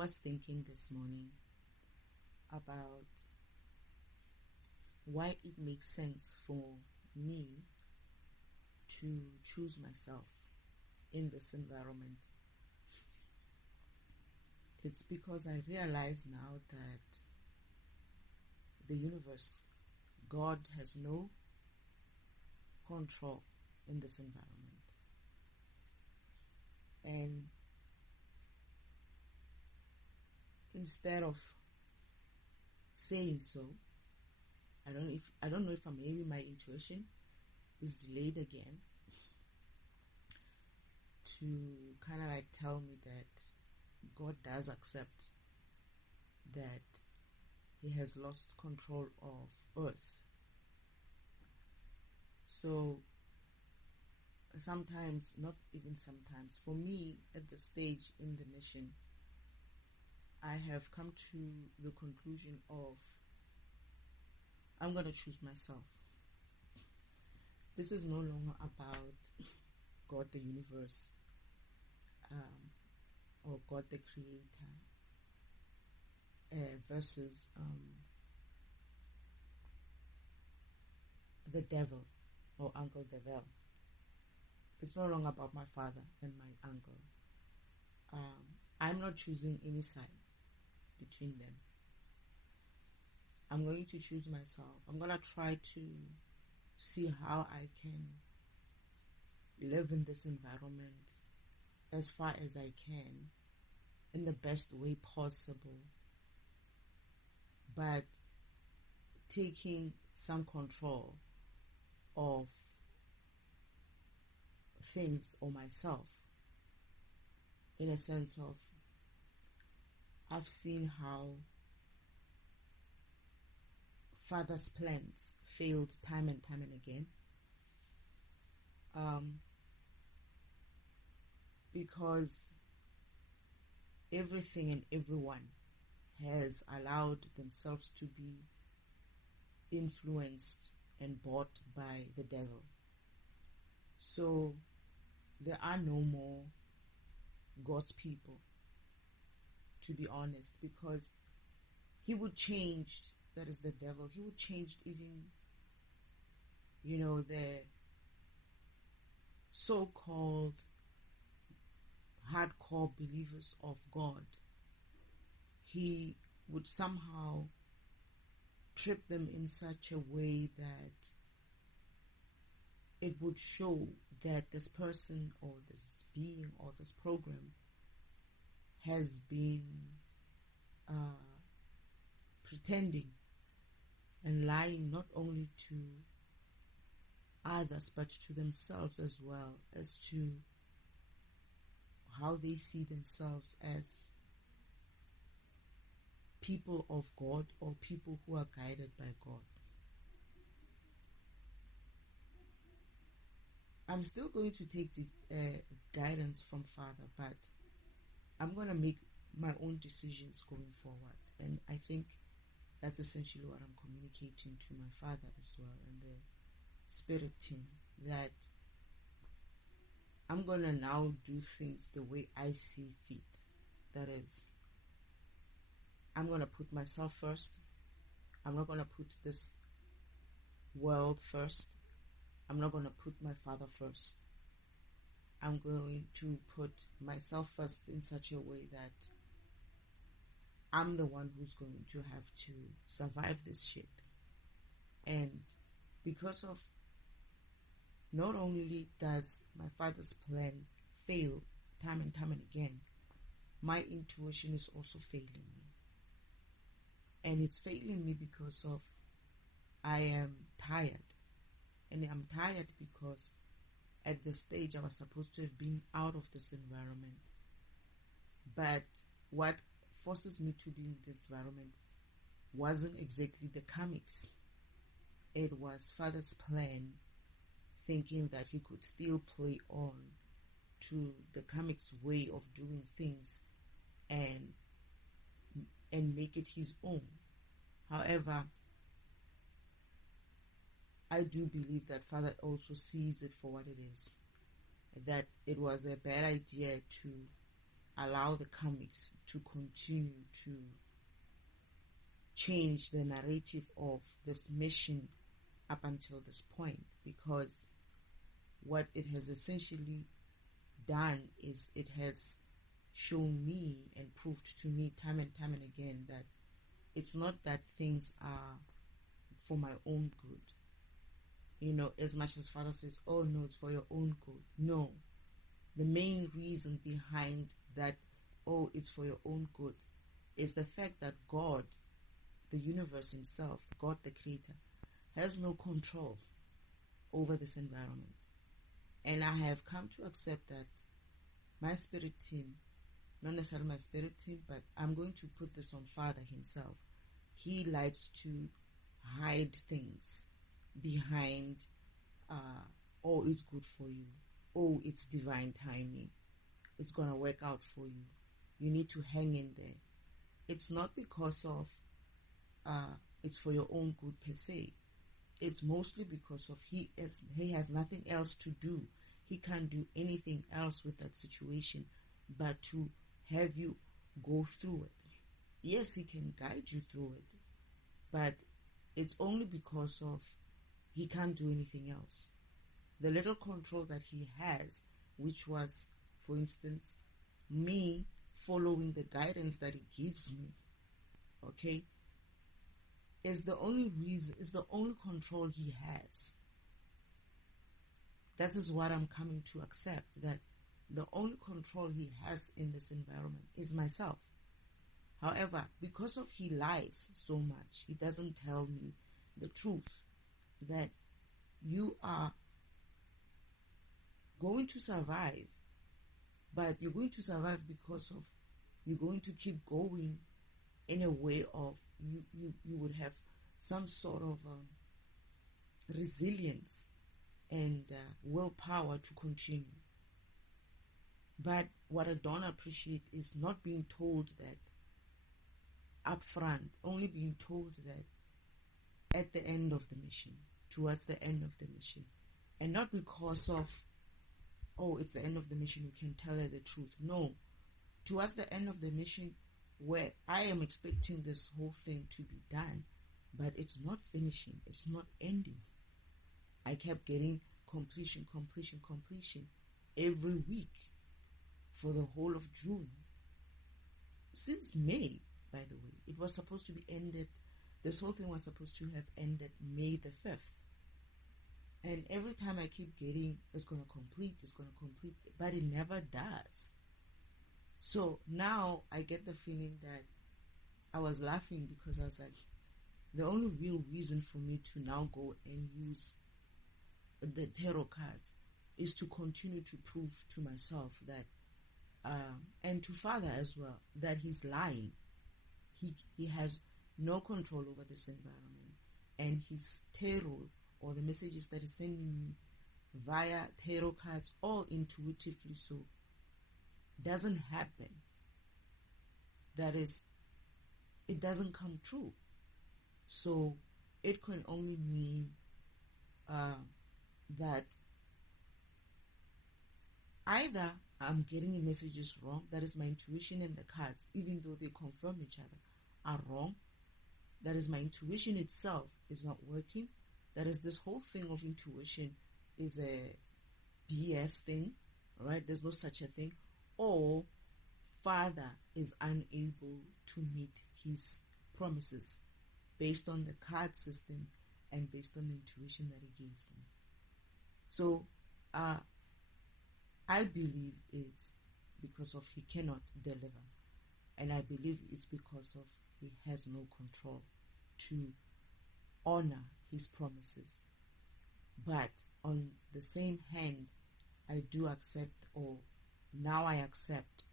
was thinking this morning about why it makes sense for me to choose myself in this environment. It's because I realize now that the universe, God, has no control in this environment. And instead of saying so, I don't know if maybe my intuition is delayed again to kind of like tell me that God does accept that He has lost control of earth. So sometimes, not even sometimes, for me at the stage in the mission, I have come to the conclusion of I'm going to choose myself. This is no longer about God the universe or God the creator versus the devil or Uncle Devil. It's no longer about my father and my uncle. I'm not choosing any side between them. I'm going to choose myself. I'm going to try to see how I can live in this environment as far as I can in the best way possible, but taking some control of things or myself, in a sense of I've seen how Father's plans failed time and time and again, because everything and everyone has allowed themselves to be influenced and bought by the devil. So there are no more God's people, to be honest, because he would change, that is the devil, he would change even, the so-called hardcore believers of God. He would somehow trip them in such a way that it would show that this person or this being or this program has been pretending and lying not only to others but to themselves as well, as to how they see themselves as people of God or people who are guided by God. I'm still going to take this guidance from Father, but I'm going to make my own decisions going forward. And I think that's essentially what I'm communicating to my Father as well and the Spirit team, that I'm going to now do things the way I see fit. That is, I'm going to put myself first. I'm not going to put this world first. I'm not going to put my Father first. I'm going to put myself first in such a way that I'm the one who's going to have to survive this shit. And because of, not only does my Father's plan fail time and time and again, my intuition is also failing me. And it's failing me because of I am tired. And I'm tired because at this stage I was supposed to have been out of this environment. But what forces me to be in this environment wasn't exactly the comics. It was Father's plan, thinking that he could still play on to the comics way of doing things and make it his own. However, I do believe that Father also sees it for what it is. That it was a bad idea to allow the karmics to continue to change the narrative of this mission up until this point, because what it has essentially done is it has shown me and proved to me time and time and again that it's not that things are for my own good. You know, as much as Father says, oh no, it's for your own good. No. The main reason behind that, oh, it's for your own good, is the fact that God, the universe himself, God the creator, has no control over this environment. And I have come to accept that my spirit team, not necessarily my spirit team, but I'm going to put this on Father himself. He likes to hide things behind, oh, it's good for you. Oh, it's divine timing. It's going to work out for you. You need to hang in there. It's not because of, it's for your own good per se. It's mostly because of he has nothing else to do. He can't do anything else with that situation but to have you go through it. Yes, he can guide you through it, but it's only because of he can't do anything else. The little control that he has, which was, for instance, me following the guidance that he gives me, okay, is the only reason, is the only control he has. This is what I'm coming to accept, that the only control he has in this environment is myself. However, because of he lies so much, he doesn't tell me the truth that you are going to survive, but you're going to survive because of you're going to keep going in a way of you would have some sort of resilience and willpower to continue. But what I don't appreciate is not being told that up front, only being told that at the end of the mission, towards the end of the mission, and not because of, oh, it's the end of the mission, you can tell her the truth. No, towards the end of the mission, where I am expecting this whole thing to be done, but it's not finishing, it's not ending. I kept getting completion every week for the whole of June. Since May, by the way, it was supposed to be ended, this whole thing was supposed to have ended May the 5th. And every time I keep getting, it's going to complete, but it never does. So now I get the feeling that I was laughing because I was like, the only real reason for me to now go and use the tarot cards is to continue to prove to myself that, and to Father as well, that he's lying. He has no control over this environment, and his tarot, or the messages that he's sending me via tarot cards, all intuitively so, doesn't happen. That is, it doesn't come true. So it can only mean that either I'm getting the messages wrong, that is my intuition, and the cards, even though they confirm each other, are wrong. That is my intuition itself is not working. That is, this whole thing of intuition is a BS thing, right? There's no such a thing. Or Father is unable to meet his promises based on the card system and based on the intuition that he gives them. So I believe it's because of he cannot deliver, and I believe it's because of he has no control to honor his promises. But on the same hand, I do accept, or now I accept,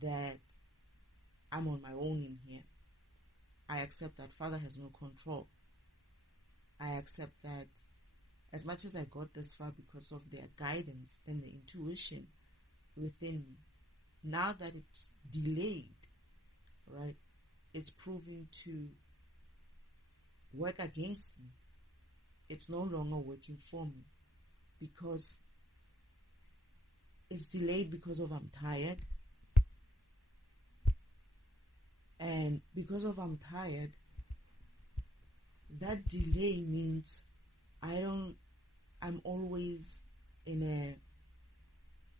that I'm on my own in here. I accept that Father has no control. I accept that as much as I got this far because of their guidance and the intuition within me, now that it's delayed, right, it's proving to work against me. It's no longer working for me because it's delayed because of I'm tired. And because of I'm tired, that delay means I'm always in a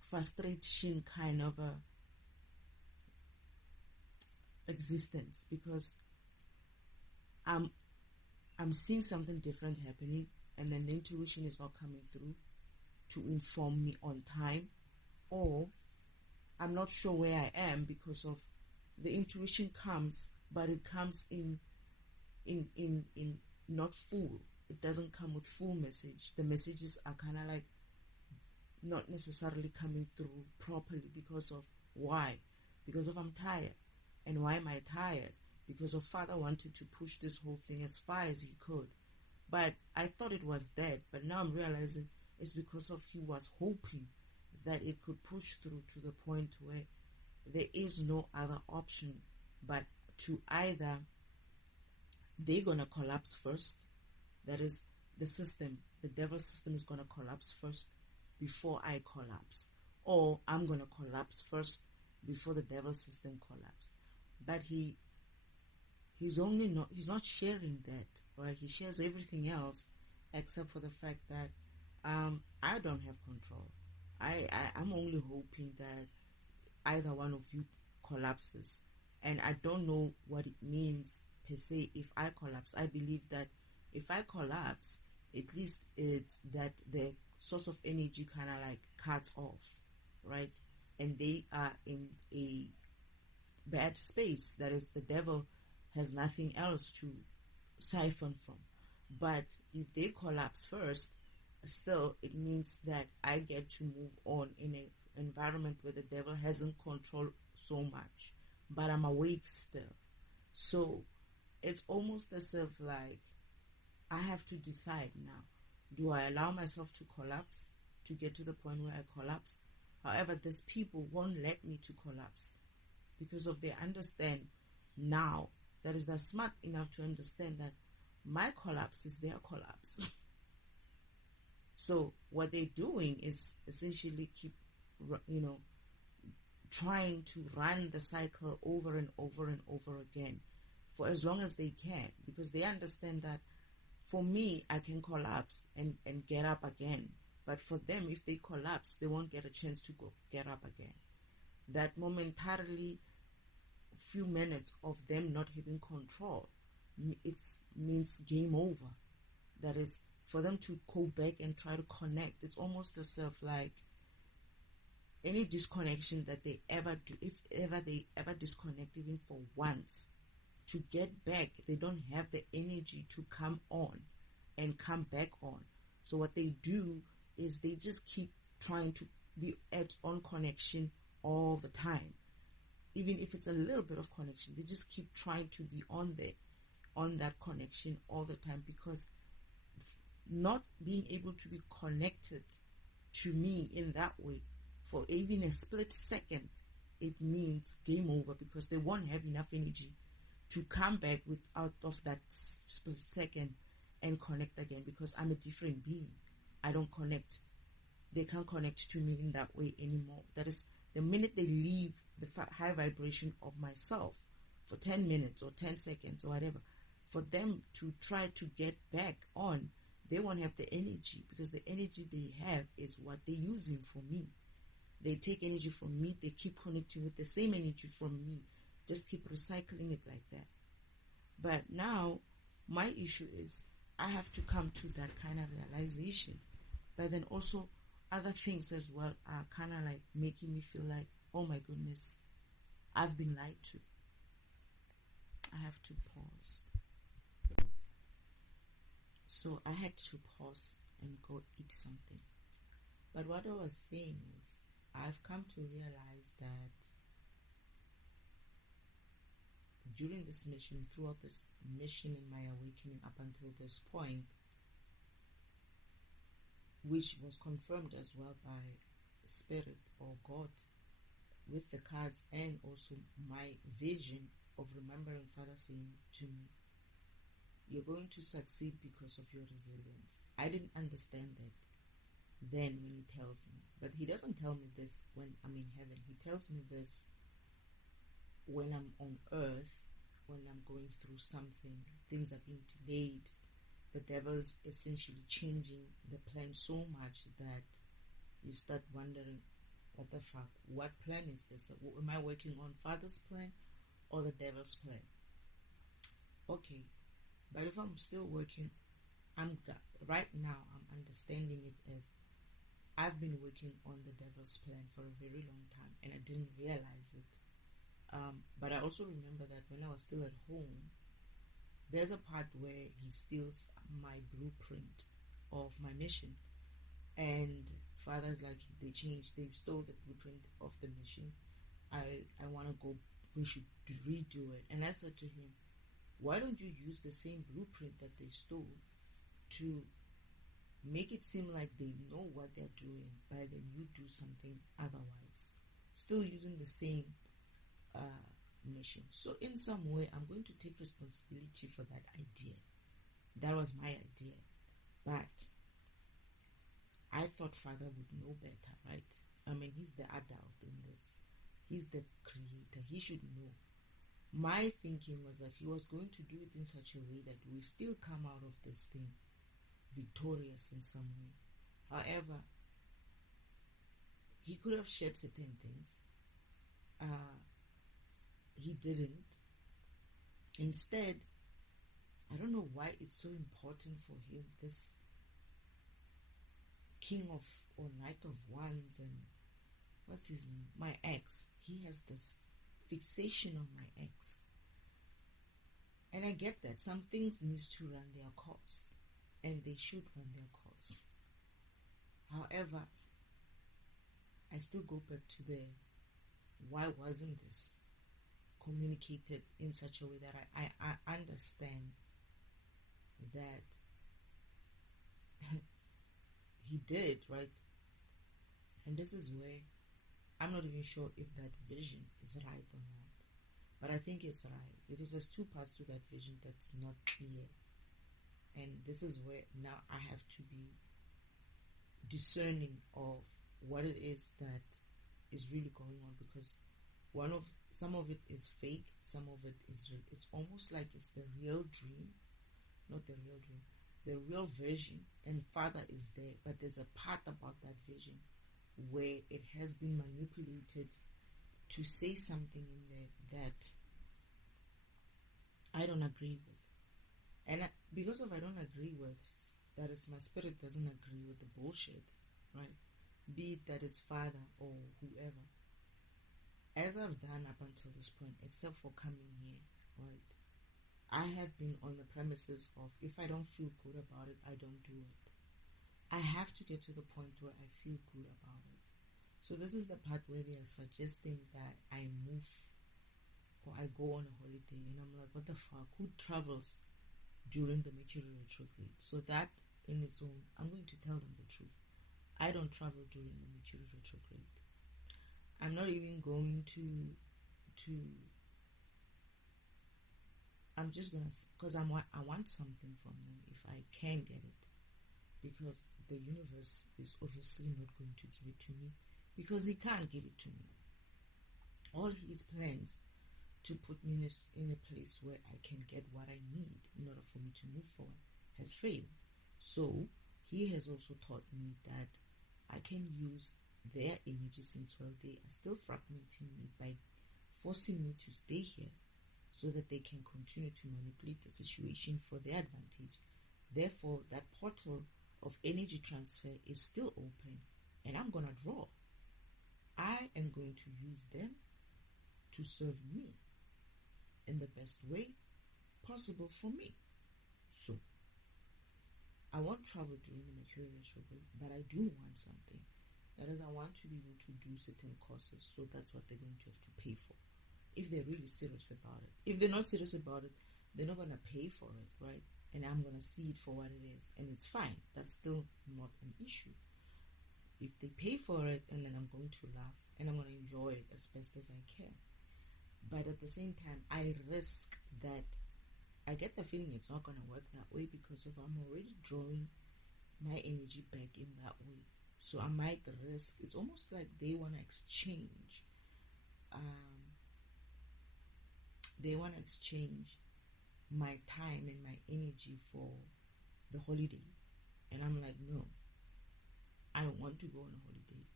frustration kind of a existence, because I'm seeing something different happening, and then the intuition is not coming through to inform me on time, or I'm not sure where I am because of the intuition comes, but it comes in not full. It doesn't come with full message. The messages are kind of like not necessarily coming through properly because of why? Because of I'm tired. And why am I tired? Because of Father wanted to push this whole thing as far as he could. But I thought it was dead, but now I'm realizing it's because of he was hoping that it could push through to the point where there is no other option but to either they're going to collapse first, that is the system, the devil system is going to collapse first before I collapse, or I'm going to collapse first before the devil system collapse. But he's not sharing that, right? He shares everything else except for the fact that I don't have control. I'm only hoping that either one of you collapses, and I don't know what it means per se if I collapse. I believe that if I collapse, at least it's that the source of energy kind of like cuts off, right? And they are in a bad space. That is, the devil has nothing else to siphon from. But if they collapse first, still it means that I get to move on in an environment where the devil hasn't controlled so much, but I'm awake still. So it's almost as if like I have to decide now. Do I allow myself to collapse, to get to the point where I collapse? However, these people won't let me to collapse because of they understand now, that is, they're smart enough to understand that my collapse is their collapse. So what they're doing is essentially keep, trying to run the cycle over and over and over again for as long as they can, because they understand that for me, I can collapse and get up again. But for them, if they collapse, they won't get a chance to get up again. That momentarily, few minutes of them not having control, it means game over. That is, for them to go back and try to connect, it's almost as if like any disconnection that they ever do, if ever they ever disconnect even for once, to get back, they don't have the energy to come on and come back on. So what they do is they just keep trying to be on connection all the time. Even if it's a little bit of connection, they just keep trying to be on that connection all the time, because not being able to be connected to me in that way for even a split second, it means game over, because they won't have enough energy to come back without of that split second and connect again, because I'm a different being. I don't connect. They can't connect to me in that way anymore. That is, the minute they leave the high vibration of myself for 10 minutes or 10 seconds or whatever, for them to try to get back on, they won't have the energy, because the energy they have is what they're using for me. They take energy from me, they keep connecting with the same energy from me, just keep recycling it like that. But now, my issue is I have to come to that kind of realization. But then also, other things as well are kind of like making me feel like, oh my goodness, I've been lied to. I have to pause. So I had to pause and go eat something. But what I was saying is, I've come to realize that during this mission, throughout this mission in my awakening up until this point, which was confirmed as well by Spirit or God with the cards, and also my vision of remembering Father saying to me, you're going to succeed because of your resilience. I didn't understand that then when he tells me. But he doesn't tell me this when I'm in heaven. He tells me this when I'm on earth, when I'm going through something, things are being delayed. The devil is essentially changing the plan so much that you start wondering, what the fuck? What plan is this? Am I working on Father's plan or the devil's plan? Okay, but if I'm still working, right now I'm understanding it as I've been working on the devil's plan for a very long time, and I didn't realize it. But I also remember that when I was still at home, there's a part where he steals my blueprint of my mission, and Father's like, they stole the blueprint of the mission. I want to go, we should redo it. And I said to him, why don't you use the same blueprint that they stole to make it seem like they know what they're doing, but then you do something otherwise, still using the same mission. So in some way, I'm going to take responsibility for that idea. That was my idea, but I thought Father would know better, right? I mean, he's the adult in this. He's the creator. He should know. My thinking was that he was going to do it in such a way that we still come out of this thing victorious in some way. However, he could have shared certain things. He didn't. Instead, I don't know why it's so important for him, this King of or Knight of Wands, and what's his name? My ex. He has this fixation on my ex. And I get that. Some things need to run their course, and they should run their course. However, I still go back to the why wasn't this communicated in such a way that I understand that he did, right? And this is where I'm not even sure if that vision is right or not, but I think it's right, because there's two parts to that vision that's not clear. And this is where now I have to be discerning of what it is that is really going on, because some of it is fake, some of it is real. It's almost like it's the real dream, not the real dream, the real vision, and Father is there, but there's a part about that vision where it has been manipulated to say something in there that I don't agree with. And because of I don't agree with, that is, my spirit doesn't agree with the bullshit, right? Be it that it's Father or whoever. As I've done up until this point, except for coming here, right? I have been on the premises of, if I don't feel good about it, I don't do it. I have to get to the point where I feel good about it. So this is the part where they are suggesting that I move or I go on a holiday, and I'm like, what the fuck? Who travels during the Mercury retrograde? So that in its own, I'm going to tell them the truth. I don't travel during the Mercury retrograde. I'm not even going to I'm just gonna, because I want something from them if I can get it, because the universe is obviously not going to give it to me, because he can't give it to me. All his plans to put me in a place where I can get what I need in order for me to move forward has failed. So he has also taught me that I can use their energy, since they are still fragmenting me by forcing me to stay here, so that they can continue to manipulate the situation for their advantage. Therefore, that portal of energy transfer is still open, and I'm going to draw. I am going to use them to serve me in the best way possible for me. So, I won't travel during the Mercury retrograde, but I do want something. That is, I want to be able to do certain courses, so that's what they're going to have to pay for, if they're really serious about it. If they're not serious about it, they're not going to pay for it, right? And I'm going to see it for what it is, and it's fine. That's still not an issue. If they pay for it, and then I'm going to laugh, and I'm going to enjoy it as best as I can. But at the same time, I risk that I get the feeling it's not going to work that way, because of I'm already drawing my energy back in that way. So I might risk, it's almost like they want to exchange they want to exchange my time and my energy for the holiday. And I'm like, no, I don't want to go on a holiday.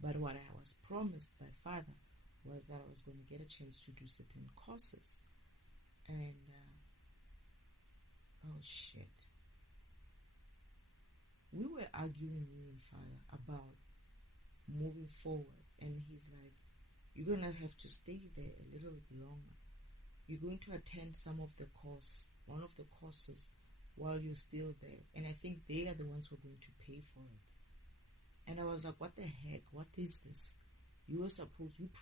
But what I was promised by Father was that I was going to get a chance to do certain courses. And, oh shit. We were arguing, me and Father, about moving forward. And he's like, you're going to have to stay there a little bit longer. You're going to attend one of the courses while you're still there. And I think they are the ones who are going to pay for it. And I was like, what the heck? What is this? You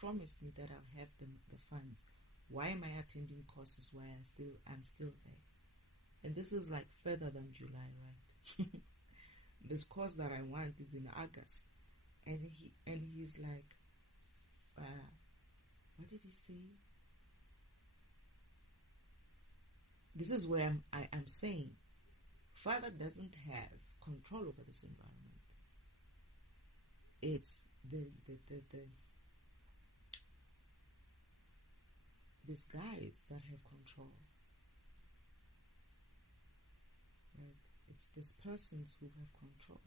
promised me that I'll have the funds. Why am I attending courses while I'm still there? And this is like further than July, right? This course that I want is in August. And he's like, what did he say? This is where I'm saying Father doesn't have control over this environment. It's these guys that have control, right? It's these persons who have control.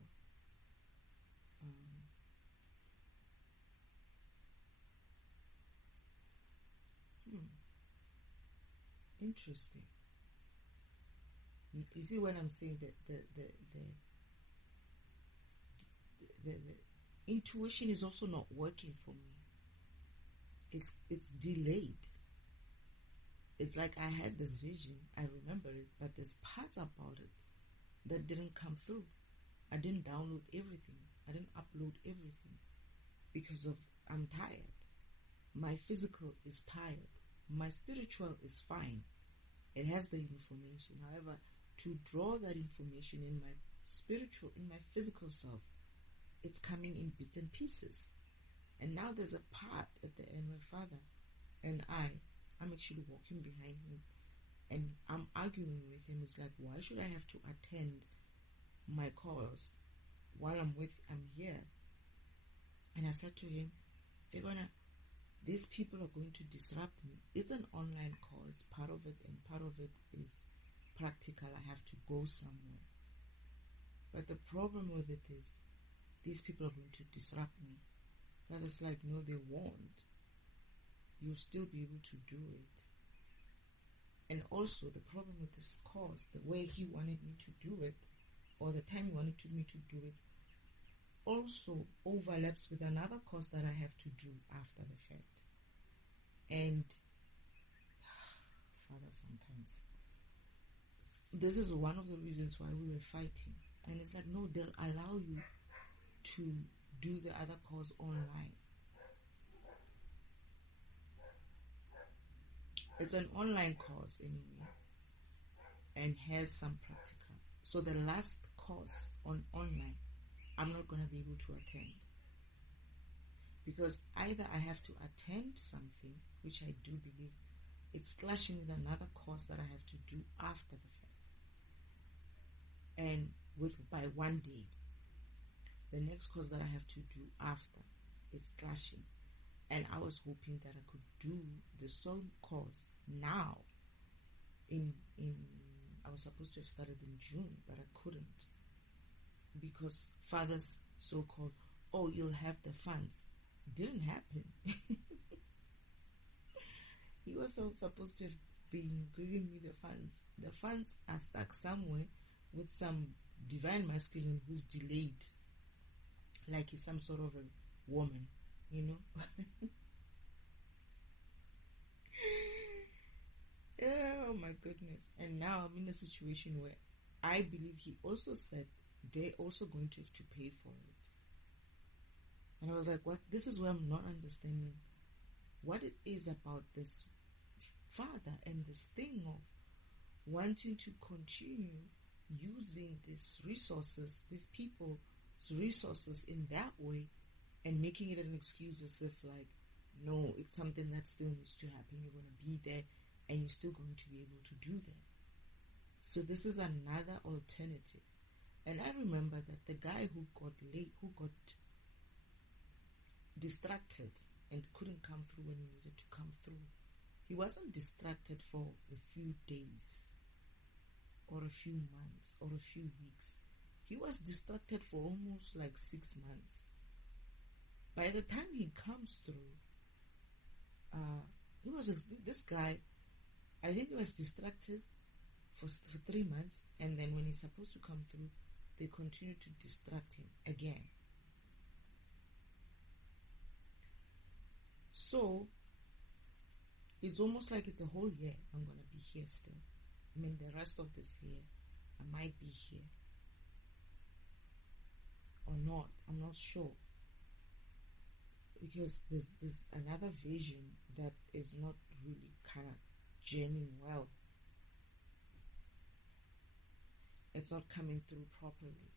Interesting. You see what I'm saying? The intuition is also not working for me. It's delayed. It's like I had this vision, I remember it, but there's parts about it that didn't come through. I didn't download everything. I didn't upload everything because I'm tired. My physical is tired. My spiritual is fine. It has the information. However, to draw that information in my spiritual, in my physical self, it's coming in bits and pieces. And now there's a part at the end where Father and I'm actually walking behind him and I'm arguing with him. It's like, why should I have to attend my course while I'm here? And I said to him, these people are going to disrupt me. It's an online course, part of it, and part of it is practical. I have to go somewhere. But the problem with it is, these people are going to disrupt me. But it's like, no, they won't. You'll still be able to do it. And also, the problem with this course, the way he wanted me to do it, or the time he wanted me to do it, also overlaps with another course that I have to do after the fact. And Father, sometimes this is one of the reasons why we were fighting. And it's like, no, they'll allow you to do the other course online. It's an online course anyway, and has some practical. So the last course online, I'm not going to be able to attend. Because either I have to attend something, which I do believe it's clashing with another course that I have to do after the fact. And by one day, the next course that I have to do after is clashing. And I was hoping that I could do the same course now. I was supposed to have started in June, but I couldn't. Because Father's so-called, you'll have the funds. Didn't happen. He was supposed to have been giving me the funds. The funds are stuck somewhere with some divine masculine who's delayed. Like he's some sort of a woman, you know? Oh my goodness. And now I'm in a situation where I believe he also said they're also going to have to pay for it. And I was like, what? This is where I'm not understanding what it is about this Father and this thing of wanting to continue using these resources, these people's resources in that way, and making it an excuse as if like, no, it's something that still needs to happen. You're going to be there and you're still going to be able to do that. So this is another alternative. And I remember that the guy who got distracted and couldn't come through when he needed to come through, He wasn't distracted for a few days or a few months or a few weeks. He was distracted for almost like 6 months. By the time he comes through, this guy, I think he was distracted for 3 months, and then when he's supposed to come through, they continue to distract him again. So it's almost like it's a whole year I'm going to be here still. I mean, the rest of this year, I might be here or not. I'm not sure. Because there's another vision that is not really kind of gelling well. It's not coming through properly.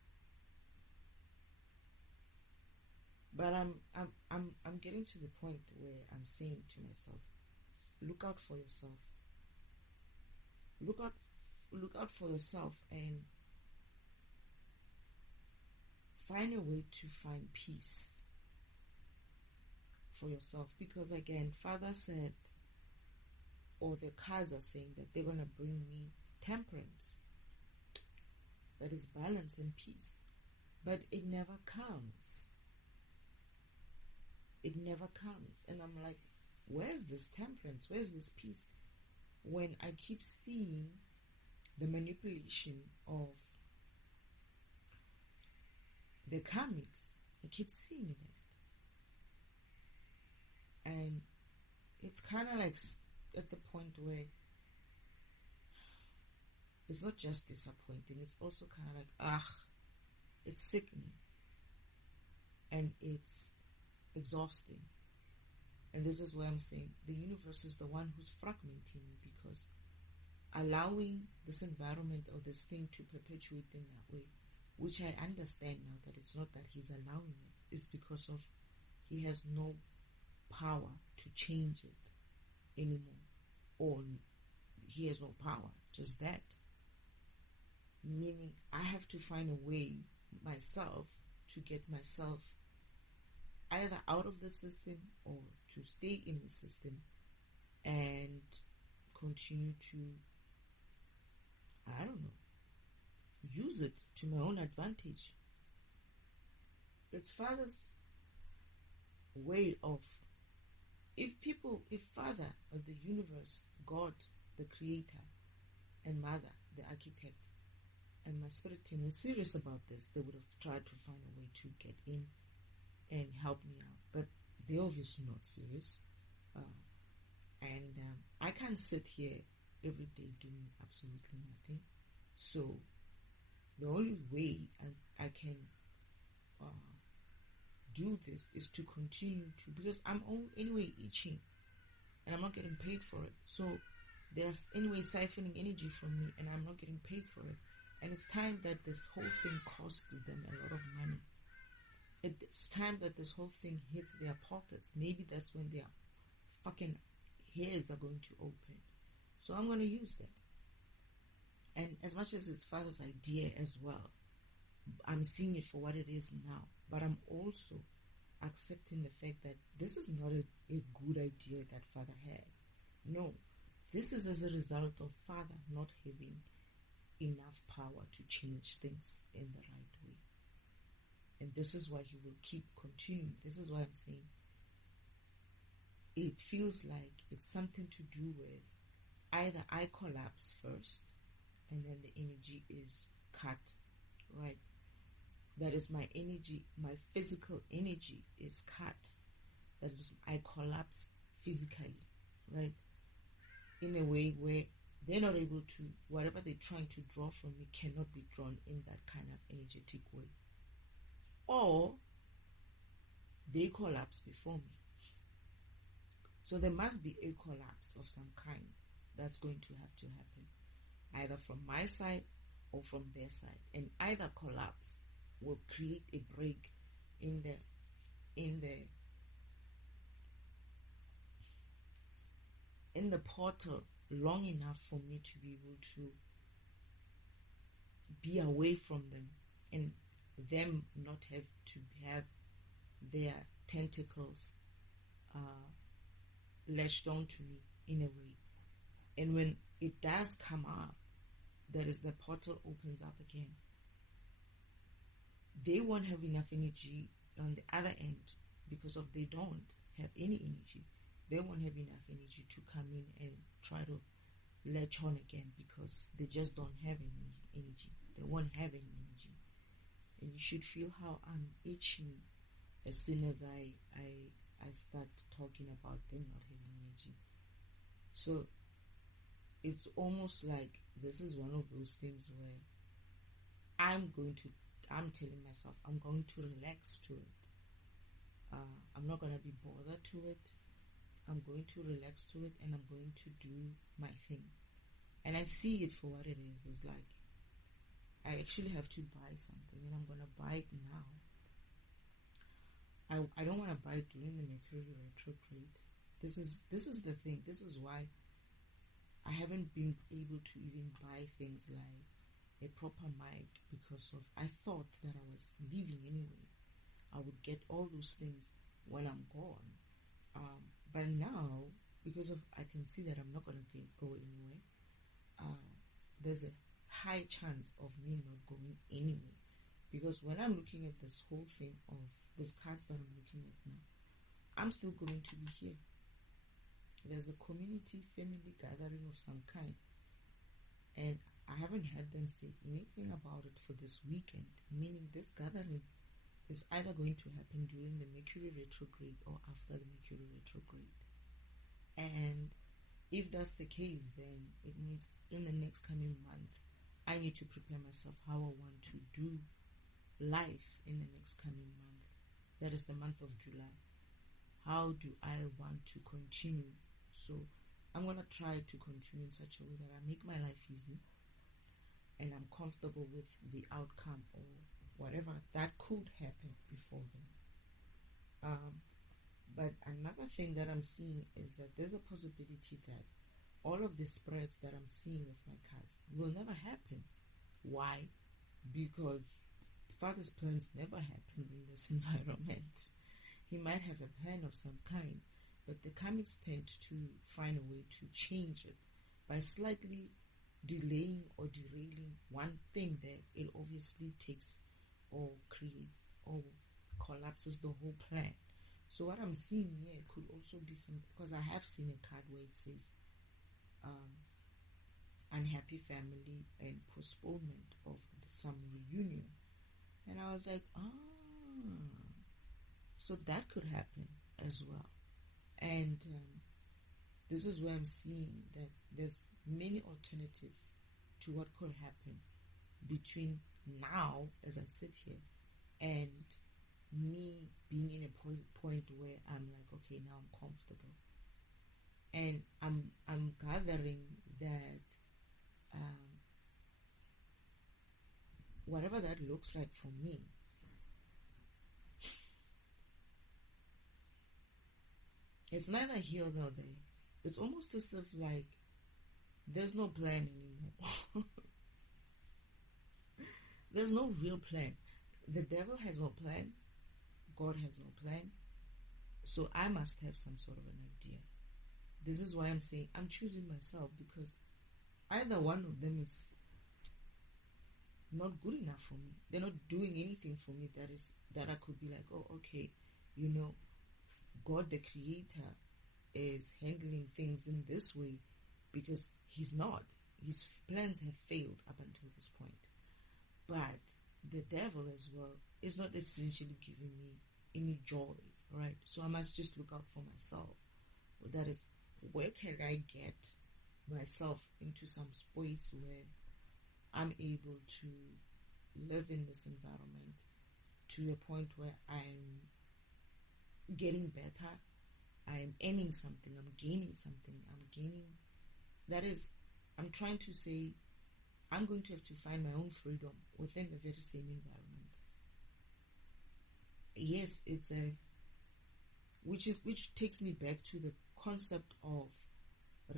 But I'm getting to the point where I'm saying to myself, look out for yourself. Look out for yourself and find a way to find peace for yourself. Because again, Father said, or the cards are saying that they're going to bring me temperance. That is balance and peace. But it never comes. It never comes. And I'm like, where's this temperance? Where's this peace? When I keep seeing the manipulation of the karmics, I keep seeing it. And it's kind of like at the point where it's not just disappointing, it's also kind of like, it's sickening. And it's exhausting. And this is where I'm saying the universe is the one who's fragmenting me, because allowing this environment or this thing to perpetuate in that way, which I understand now that it's not that he's allowing it, it's because of he has no power to change it anymore, or he has no power, just that. Meaning I have to find a way myself to get myself either out of the system or to stay in the system and continue to, I don't know, use it to my own advantage. It's Father's way of, if Father of the universe, God, the creator, and Mother, the architect, and my spirit team were serious about this, they would have tried to find a way to get in and help me out. But they're obviously not serious. And I can't sit here every day doing absolutely nothing. So the only way I can do this is to continue to, because I'm anyway itching and I'm not getting paid for it. So there's anyway siphoning energy from me and I'm not getting paid for it. And it's time that this whole thing costs them a lot of money. It's time that this whole thing hits their pockets. Maybe that's when their fucking heads are going to open. So I'm going to use that. And as much as it's Father's idea as well, I'm seeing it for what it is now. But I'm also accepting the fact that this is not a good idea that Father had. No, this is as a result of Father not having enough power to change things in the right way. And this is why he will keep continuing. This is why I'm saying it feels like it's something to do with either I collapse first and then the energy is cut, right? That is my energy, my physical energy is cut. That is, I collapse physically, right? In a way where they're not able to, whatever they're trying to draw from me cannot be drawn in that kind of energetic way. Or they collapse before me. So there must be a collapse of some kind that's going to have to happen, either from my side or from their side. And either collapse will create a break in the portal long enough for me to be able to be away from them and them not have to have their tentacles lashed onto me in a way. And when it does come up, that is, the portal opens up again. They won't have enough energy on the other end because of they don't have any energy. They won't have enough energy to come in and try to latch on again because they just don't have any energy. They won't have any energy. And you should feel how I'm itching as soon as I start talking about them not having energy. So it's almost like this is one of those things where I'm telling myself I'm going to relax to it. I'm not going to be bothered to it. I'm going to relax to it, and I'm going to do my thing. And I see it for what it is. It's like I actually have to buy something, and I'm going to buy it now. I don't want to buy it during the Mercury retrograde. This is the thing. This is why I haven't been able to even buy things like a proper mic, because of I thought that I was leaving anyway. I would get all those things when I'm gone. But now, because of I can see that I'm not going to go anywhere, there's a high chance of me not going anywhere. Because when I'm looking at this whole thing of these cards that I'm looking at now, I'm still going to be here. There's a community family gathering of some kind, and I haven't heard them say anything about it for this weekend, meaning this gathering is either going to happen during the Mercury retrograde or after the Mercury retrograde. And if that's the case, then it means in the next coming month, I need to prepare myself how I want to do life in the next coming month. That is the month of July. How do I want to continue? So I'm going to try to continue in such a way that I make my life easy and I'm comfortable with the outcome or whatever that could happen before then. But another thing that I'm seeing is that there's a possibility that all of the spreads that I'm seeing with my cards will never happen. Why? Because Father's plans never happen in this environment. He might have a plan of some kind, but the karmics tend to find a way to change it by slightly delaying or derailing one thing there. It obviously takes or creates or collapses the whole plan. So what I'm seeing here could also be some, because I have seen a card where it says unhappy family and postponement of some reunion, and I was like, so that could happen as well. And this is where I'm seeing that there's many alternatives to what could happen between now, as I sit here, and me being in a point where I'm like, okay, now I'm comfortable, and I'm gathering that whatever that looks like for me, it's neither here nor there. It's almost as if like there's no plan anymore. There's no real plan. The devil has no plan. God has no plan. So I must have some sort of an idea. This is why I'm saying I'm choosing myself, because either one of them is not good enough for me. They're not doing anything for me that I could be like, oh, okay, God the Creator is handling things in this way because He's not. His plans have failed up until this point. But the devil as well is not essentially giving me any joy, right? So I must just look out for myself. That is, where can I get myself into some space where I'm able to live in this environment to a point where I'm getting better, I'm earning something, I'm gaining something, that is, I'm trying to say, I'm going to have to find my own freedom within the very same environment. Yes, it's which takes me back to the concept of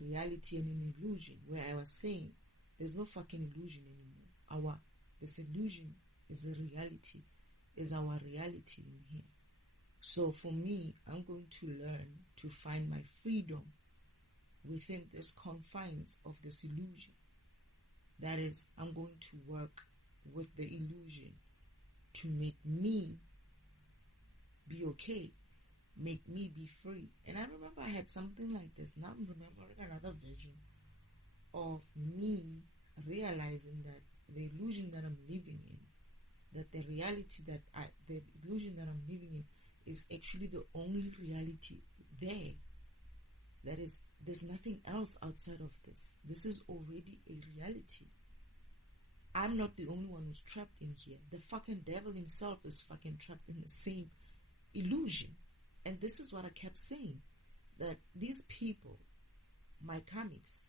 reality and an illusion, where I was saying there's no fucking illusion anymore. This illusion is a reality, is our reality in here. So for me, I'm going to learn to find my freedom within this confines of this illusion. That is, I'm going to work with the illusion to make me be okay, make me be free. And I remember I had something like this. Now I'm remembering another vision of me realizing that the illusion that I'm living in, that the reality the illusion that I'm living in is actually the only reality there. That is, there's nothing else outside of this. This is already a reality. I'm not the only one who's trapped in here. The fucking devil himself is fucking trapped in the same illusion. And this is what I kept saying, that these people, my comics,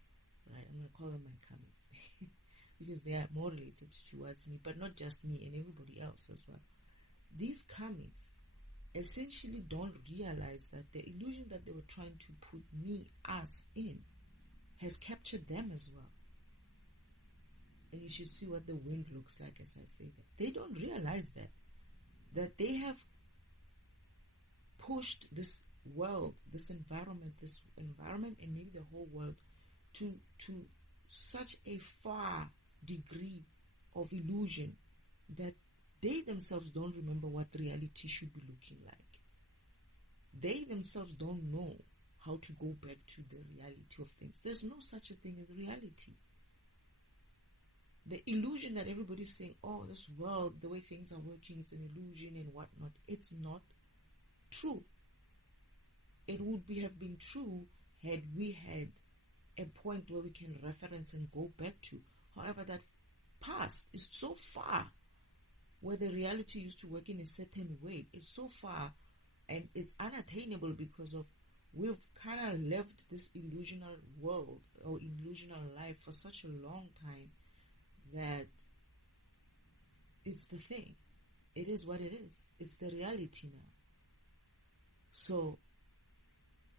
right, I'm going to call them my comics, because they are more related towards me, but not just me and everybody else as well. These comics essentially don't realize that the illusion that they were trying to put us in, has captured them as well. And you should see what the wind looks like as I say that. They don't realize that they have pushed this world, this environment and maybe the whole world to such a far degree of illusion that they themselves don't remember what reality should be looking like. They themselves don't know how to go back to the reality of things. There's no such a thing as reality. The illusion that everybody's saying, oh, this world, the way things are working, it's an illusion and whatnot. It's not true. It would have been true had we had a point where we can reference and go back to. However, that past is so far, where the reality used to work in a certain way. It's so far and it's unattainable because of we've kind of lived this illusional world or illusional life for such a long time that it's the thing. It is what it is. It's the reality now. So,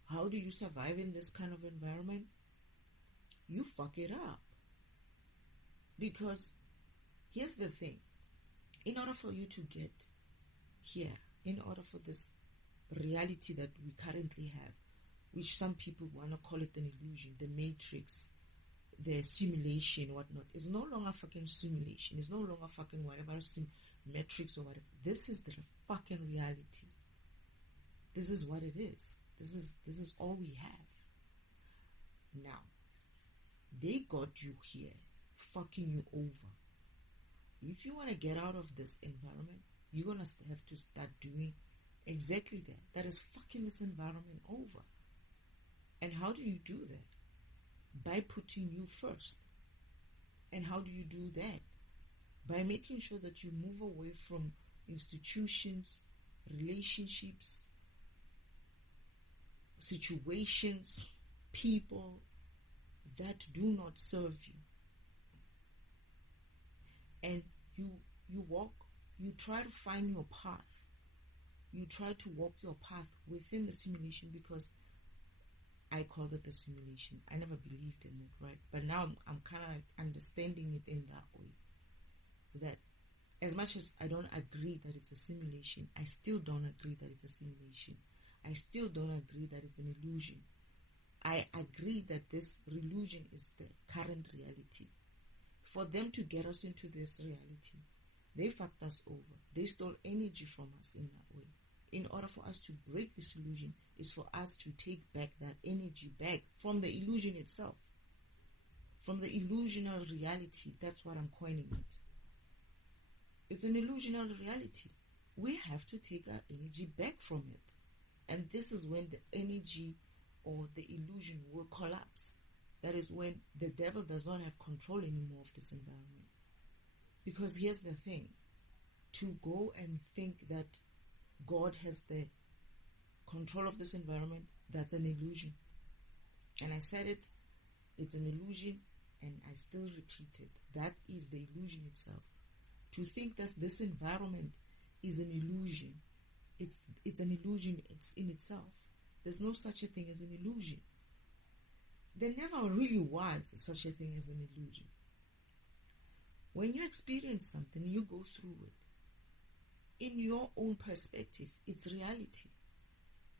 how do you survive in this kind of environment? You fuck it up. Because here's the thing. In order for you to get here, in order for this reality that we currently have, which some people want to call it an illusion, the matrix, the simulation, whatnot, is no longer fucking simulation. It's no longer fucking whatever matrix or whatever. This is the fucking reality. This is what it is. This is all we have. Now, they got you here, fucking you over. If you want to get out of this environment, you're going to have to start doing exactly that. That is fucking this environment over. And how do you do that? By putting you first. And how do you do that? By making sure that you move away from institutions, relationships, situations, people that do not serve you. And you walk, you try to find your path. You try to walk your path within the simulation, because I called it the simulation. I never believed in it, right? But now I'm kind of like understanding it in that way. That as much as I don't agree that it's a simulation, I still don't agree that it's a simulation. I still don't agree that it's an illusion. I agree that this illusion is the current reality. For them to get us into this reality, they fucked us over. They stole energy from us in that way. In order for us to break this illusion, is for us to take back that energy back from the illusion itself. From the illusional reality. That's what I'm coining it. It's an illusional reality. We have to take our energy back from it. And this is when the energy or the illusion will collapse. That is when the devil does not have control anymore of this environment. Because here's the thing. To go and think that God has the control of this environment, that's an illusion. And I said it, it's an illusion, and I still repeat it. That is the illusion itself. To think that this environment is an illusion, it's an illusion, it's in itself. There's no such a thing as an illusion. There never really was such a thing as an illusion. When you experience something, you go through it. In your own perspective, it's reality.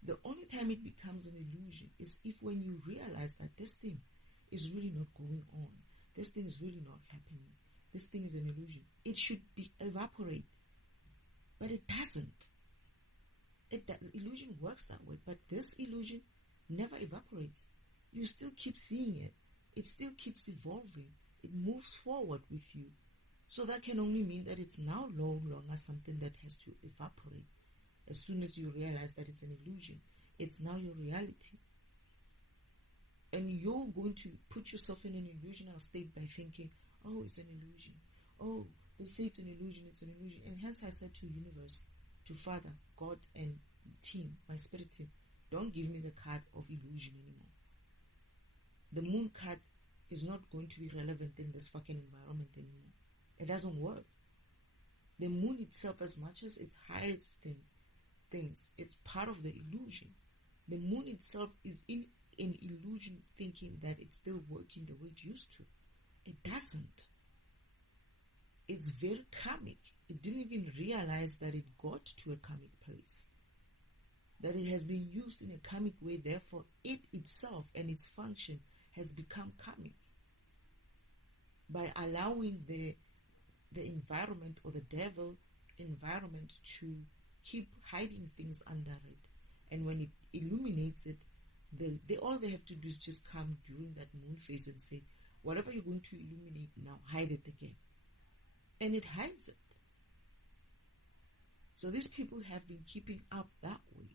The only time it becomes an illusion is if when you realize that this thing is really not going on, this thing is really not happening, this thing is an illusion. It should evaporate, but it doesn't. That illusion works that way, but this illusion never evaporates. You still keep seeing it. It still keeps evolving. It moves forward with you. So that can only mean that it's now no longer something that has to evaporate. As soon as you realize that it's an illusion, it's now your reality. And you're going to put yourself in an illusional state by thinking, oh, it's an illusion. Oh, they say it's an illusion, it's an illusion. And hence I said to universe, to Father, God, and team, my spirit team, don't give me the card of illusion anymore. The moon card is not going to be relevant in this fucking environment anymore. It doesn't work. The moon itself, as much as it hides things, it's part of the illusion. The moon itself is in an illusion, thinking that it's still working the way it used to. It doesn't. It's very karmic. It didn't even realize that it got to a karmic place. That it has been used in a karmic way, therefore it itself and its function has become karmic. By allowing the environment or the devil environment to keep hiding things under it. And when it illuminates it, all they have to do is just come during that moon phase and say, whatever you're going to illuminate now, hide it again. And it hides it. So these people have been keeping up that way.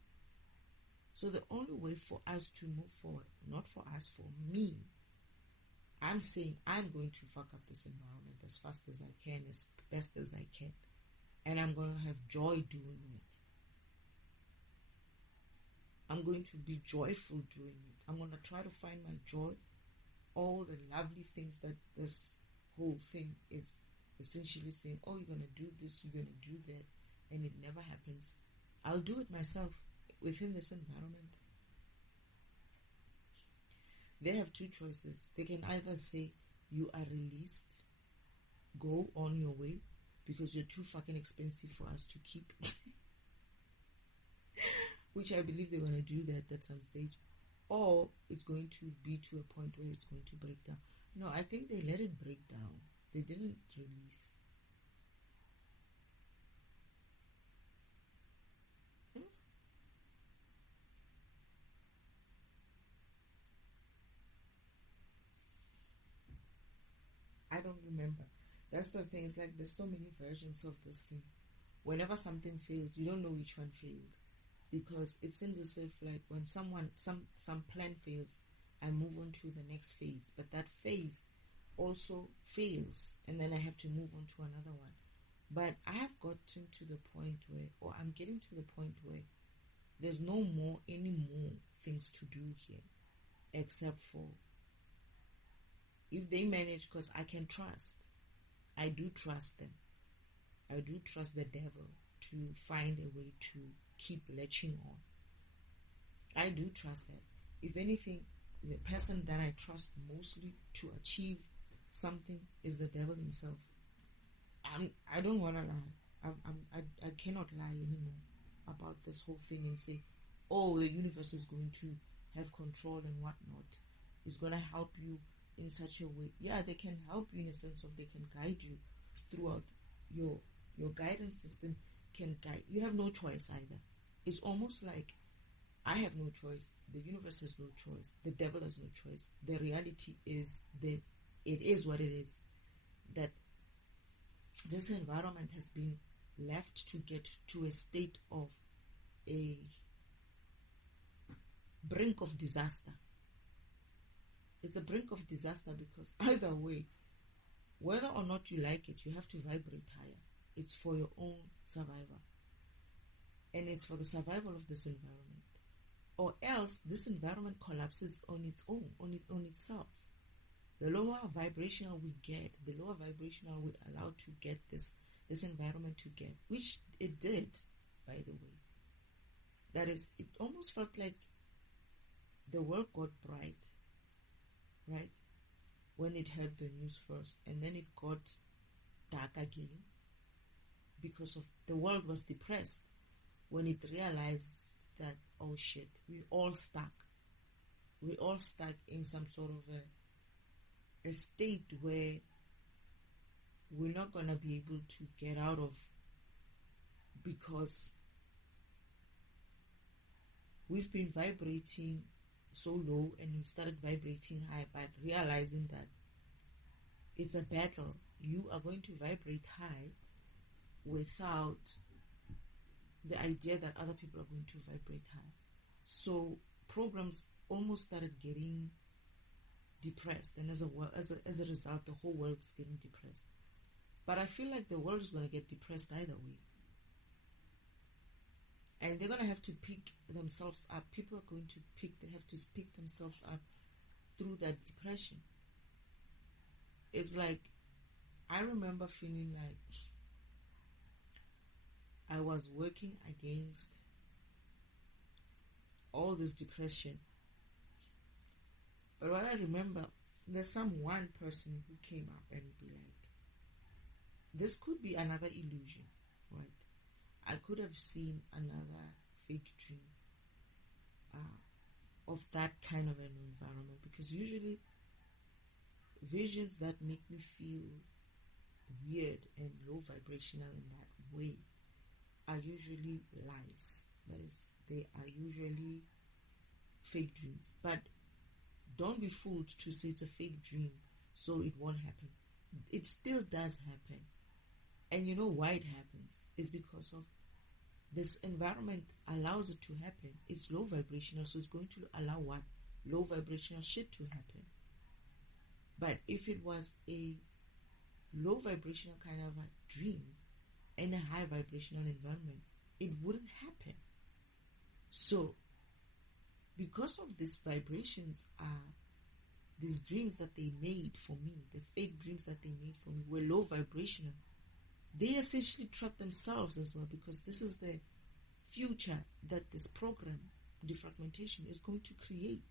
So the only way for us to move forward, not for us, for me, I'm saying I'm going to fuck up this environment as fast as I can, as best as I can. And I'm going to have joy doing it. I'm going to be joyful doing it. I'm going to try to find my joy, all the lovely things that this whole thing is essentially saying, oh, you're going to do this, you're going to do that, and it never happens. I'll do it myself within this environment. They have two choices. They can either say, you are released, go on your way, because you're too fucking expensive for us to keep. Which I believe they're going to do that at some stage. Or it's going to be to a point where it's going to break down. No, I think they let it break down. They didn't release. I don't remember. That's the thing. It's like there's so many versions of this thing. Whenever something fails, you don't know which one failed. Because it seems as if like when some plan fails, I move on to the next phase. But that phase also fails. And then I have to move on to another one. But I have gotten to the point where, or I'm getting to the point where there's any more things to do here. Except for if they manage, because I can trust. I do trust them. I do trust the devil to find a way to keep latching on. I do trust that. If anything, the person that I trust mostly to achieve something is the devil himself. I don't want to lie. I cannot lie anymore about this whole thing and say, oh, the universe is going to have control and whatnot. It's going to help you in such a way. Yeah, they can help you in a sense of they can guide you throughout. Your guidance system can guide. You have no choice either. It's almost like I have no choice. The universe has no choice. The devil has no choice. The reality is that it is what it is. That this environment has been left to get to a state of a brink of disaster. It's a brink of disaster because either way, whether or not you like it, you have to vibrate higher. It's for your own survival. And it's for the survival of this environment. Or else this environment collapses on its own, on itself. The lower vibrational we get, the lower vibrational we're allowed to get this environment to get, which it did, by the way. That is, it almost felt like the world got bright, right? When it heard the news first, and then it got dark again because of the world was depressed when it realized that, oh shit, we all stuck. We all stuck in some sort of a state where we're not going to be able to get out of, because we've been vibrating so low and we started vibrating high, but realizing that it's a battle. You are going to vibrate high without the idea that other people are going to vibrate high. So programs almost started getting depressed, and as a result, the whole world is getting depressed. But I feel like the world is going to get depressed either way. And they're going to have to pick themselves up. People are going to have to pick themselves up through that depression. It's like, I remember feeling like I was working against all this depression. But what I remember, there's one person who came up and be like, this could be another illusion, right? I could have seen another fake dream of that kind of an environment, because usually visions that make me feel weird and low vibrational in that way are usually lies. That is, they are usually fake dreams. But don't be fooled to say it's a fake dream so it won't happen. It still does happen. And you know why it happens? It's because of this environment allows it to happen. It's low vibrational, so it's going to allow what? Low vibrational shit to happen. But if it was a low vibrational kind of a dream in a high vibrational environment, it wouldn't happen. So, because of these vibrations, these dreams that they made for me, the fake dreams that they made for me, were low vibrational. They essentially trap themselves as well, because this is the future that this program, defragmentation, is going to create.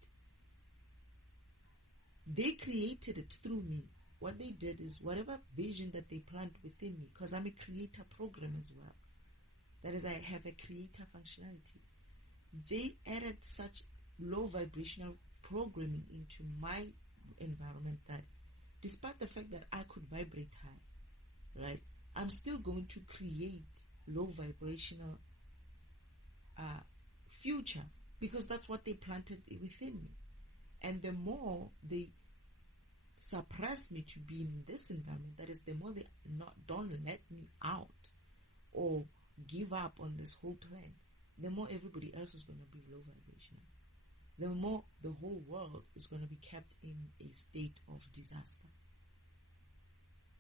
They created it through me. What they did is, whatever vision that they planted within me, because I'm a creator program as well, that is, I have a creator functionality, they added such low vibrational programming into my environment that despite the fact that I could vibrate high, right, I'm still going to create low vibrational future, because that's what they planted within me. And the more they suppress me to be in this environment, that is, the more they don't let me out or give up on this whole plan, the more everybody else is going to be low vibrational. The more the whole world is going to be kept in a state of disaster.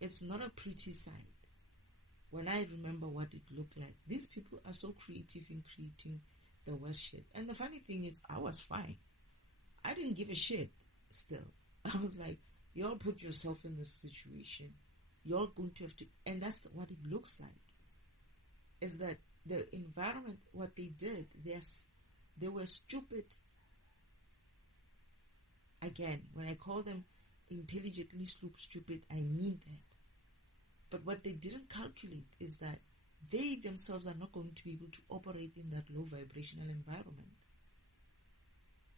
It's not a pretty sight. When I remember what it looked like, these people are so creative in creating the worst shit. And the funny thing is, I was fine. I didn't give a shit still. I was like, y'all put yourself in this situation. You're going to have to, and that's what it looks like. Is that the environment, what they did, they were stupid. Again, when I call them intelligently stupid, I mean that. But what they didn't calculate is that they themselves are not going to be able to operate in that low vibrational environment.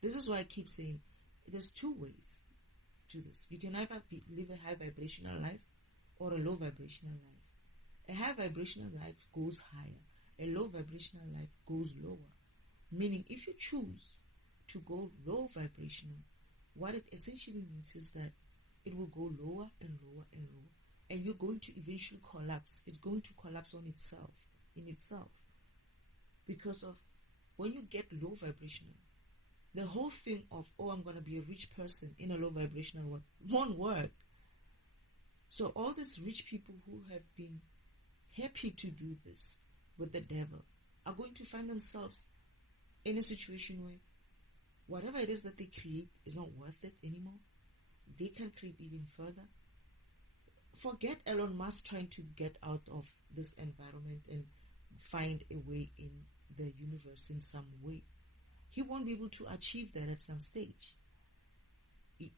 This is why I keep saying there's two ways to this. You can either live a high vibrational life or a low vibrational life. A high vibrational life goes higher. A low vibrational life goes lower. Meaning, if you choose to go low vibrational, what it essentially means is that it will go lower and lower and lower. And you're going to eventually collapse. It's going to collapse on itself, in itself. Because of, when you get low vibrational, the whole thing of, oh, I'm going to be a rich person in a low vibrational world won't work. So all these rich people who have been happy to do this with the devil are going to find themselves in a situation where whatever it is that they create is not worth it anymore. They can create even further. Forget Elon Musk trying to get out of this environment and find a way in the universe in some way. He won't be able to achieve that at some stage.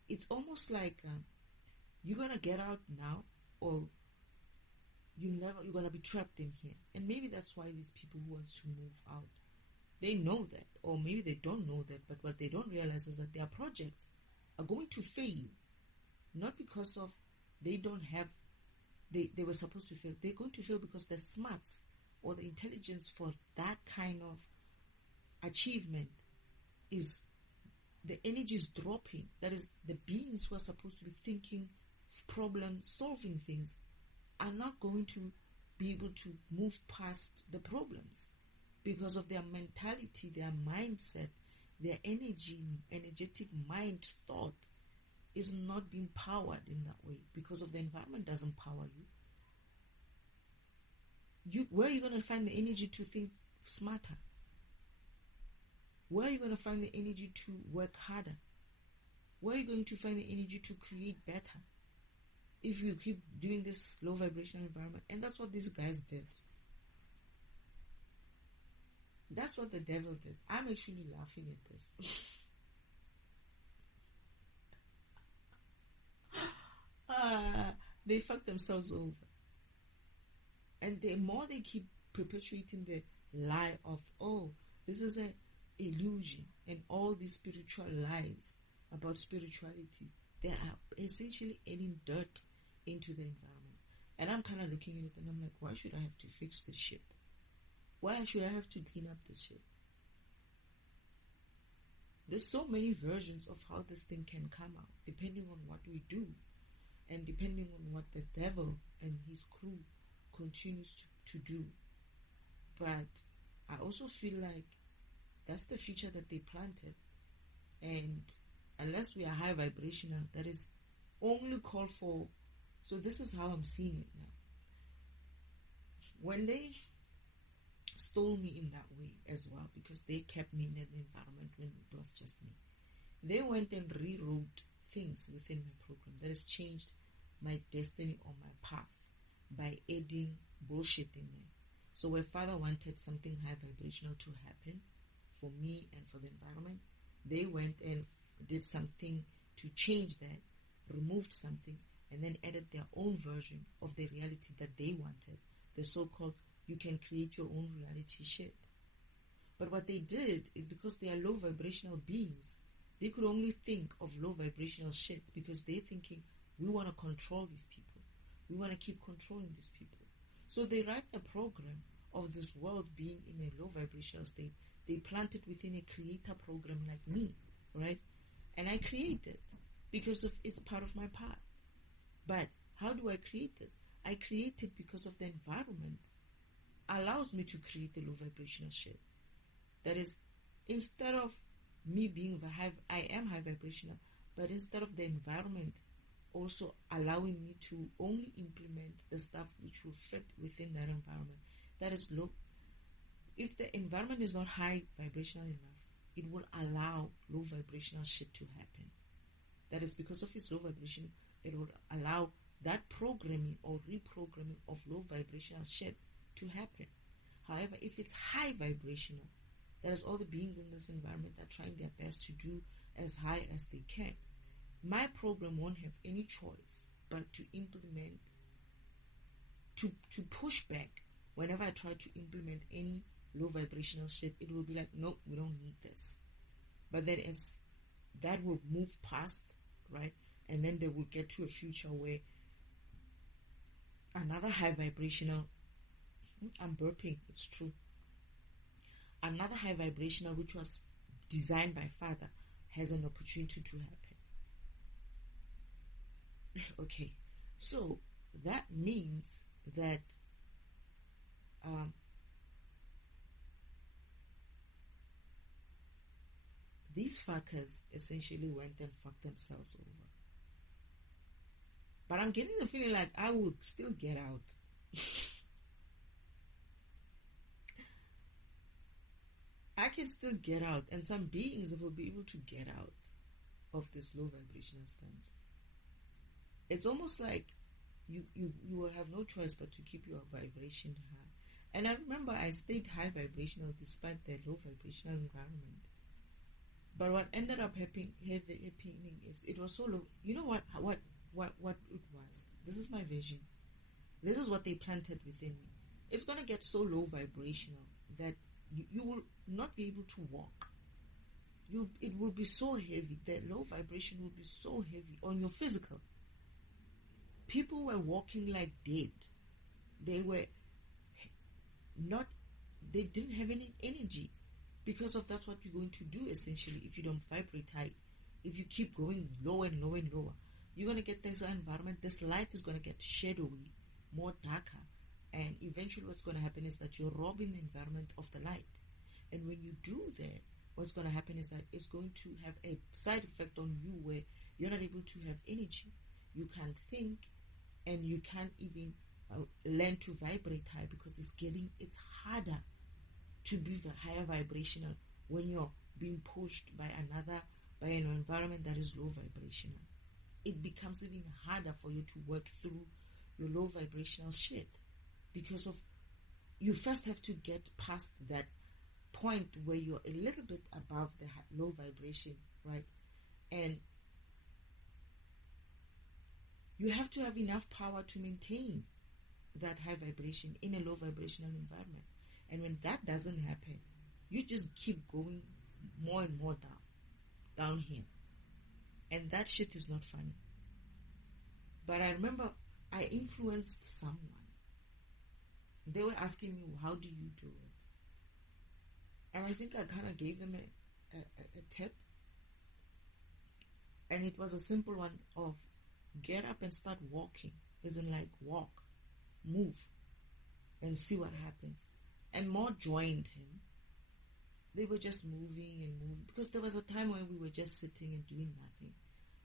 It's almost like you're going to get out now, or you're going to be trapped in here. And maybe that's why these people who want to move out They know that, or maybe they don't know that, but what they don't realize is that their projects are going to fail, not because of they don't have, they were supposed to fail. They're going to fail because the smarts or the intelligence for that kind of achievement is, the energy is dropping. That is, the beings who are supposed to be thinking, problem solving things are not going to be able to move past the problems because of their mentality, their mindset, their energetic mind thought is not being powered in that way because of the environment doesn't power you. Where are you going to find the energy to think smarter? Where are you going to find the energy to work harder? Where are you going to find the energy to create better? If you keep doing this low vibrational environment, and that's what these guys did. That's what the devil did. I'm actually laughing at this. They fucked themselves over. And the more they keep perpetuating the lie of, oh, this is an illusion, and all these spiritual lies about spirituality, they are essentially adding dirt into the environment. And I'm kind of looking at it and I'm like, why should I have to fix this shit? Why should I have to clean up this shit? There's so many versions of how this thing can come out, depending on what we do and depending on what the devil and his crew continues to do. But I also feel like that's the future that they planted. And unless we are high vibrational, that is only called for. So this is how I'm seeing it now. When they stole me in that way as well, because they kept me in an environment when it was just me, they went and rewrote things within my program that has changed my destiny or my path by adding bullshit in there. So where Father wanted something high vibrational to happen for me and for the environment, they went and did something to change that, removed something, and then added their own version of the reality that they wanted, the so-called you can create your own reality shit. But what they did is, because they are low vibrational beings, they could only think of low vibrational shit because they're thinking, we want to control these people. We want to keep controlling these people. So they write the program of this world being in a low vibrational state. They plant it within a creator program like me, right? And I create it because of it's part of my path. But how do I create it? I create it because of the environment allows me to create the low vibrational shit. That is, instead of me being I am high vibrational, but instead of the environment also allowing me to only implement the stuff which will fit within that environment, that is low. If the environment is not high vibrational enough, it will allow low vibrational shit to happen. That is, because of its low vibration, it will allow that programming or reprogramming of low vibrational shit to happen. However, if it's high vibrational, that is, all the beings in this environment are trying their best to do as high as they can, my program won't have any choice but to implement, to push back. Whenever I try to implement any low vibrational shit, it will be like, nope, we don't need this. But then as that will move past, right, and then they will get to a future where another high vibrational, I'm burping, it's true, another high vibrational which was designed by Father has an opportunity to happen. Okay, so that means that these fuckers essentially went and fucked themselves over. But I'm getting the feeling like I would still get out. I can still get out, and some beings will be able to get out of this low vibrational stance. It's almost like you will have no choice but to keep your vibration high. And I remember I stayed high vibrational despite the low vibrational environment. But what ended up happening is it was so low. You know what it was? This is my vision. This is what they planted within me. It's going to get so low vibrational that you will not be able to walk. It will be so heavy. The low vibration will be so heavy on your physical. People were walking like dead. They didn't have any energy, because of that's what you're going to do essentially if you don't vibrate high. If you keep going lower and lower and lower, you're going to get this environment. This light is going to get shadowy, more darker, and eventually what's going to happen is that you're robbing the environment of the light. And when you do that, what's going to happen is that it's going to have a side effect on you where you're not able to have energy. You can't think, and you can't even learn to vibrate high, because it's harder to be higher vibrational when you're being pushed by an environment that is low vibrational. It becomes even harder for you to work through your low vibrational shit, because of you first have to get past that point where you're a little bit above the low vibration, right? And you have to have enough power to maintain that high vibration in a low vibrational environment. And when that doesn't happen, you just keep going more and more downhill. And that shit is not funny. But I remember I influenced someone. They were asking me, how do you do it? And I think I kind of gave them a tip. And it was a simple one of get up and start walking. Isn't like walk, move, and see what happens. And more joined him. They were just moving and moving, because there was a time when we were just sitting and doing nothing.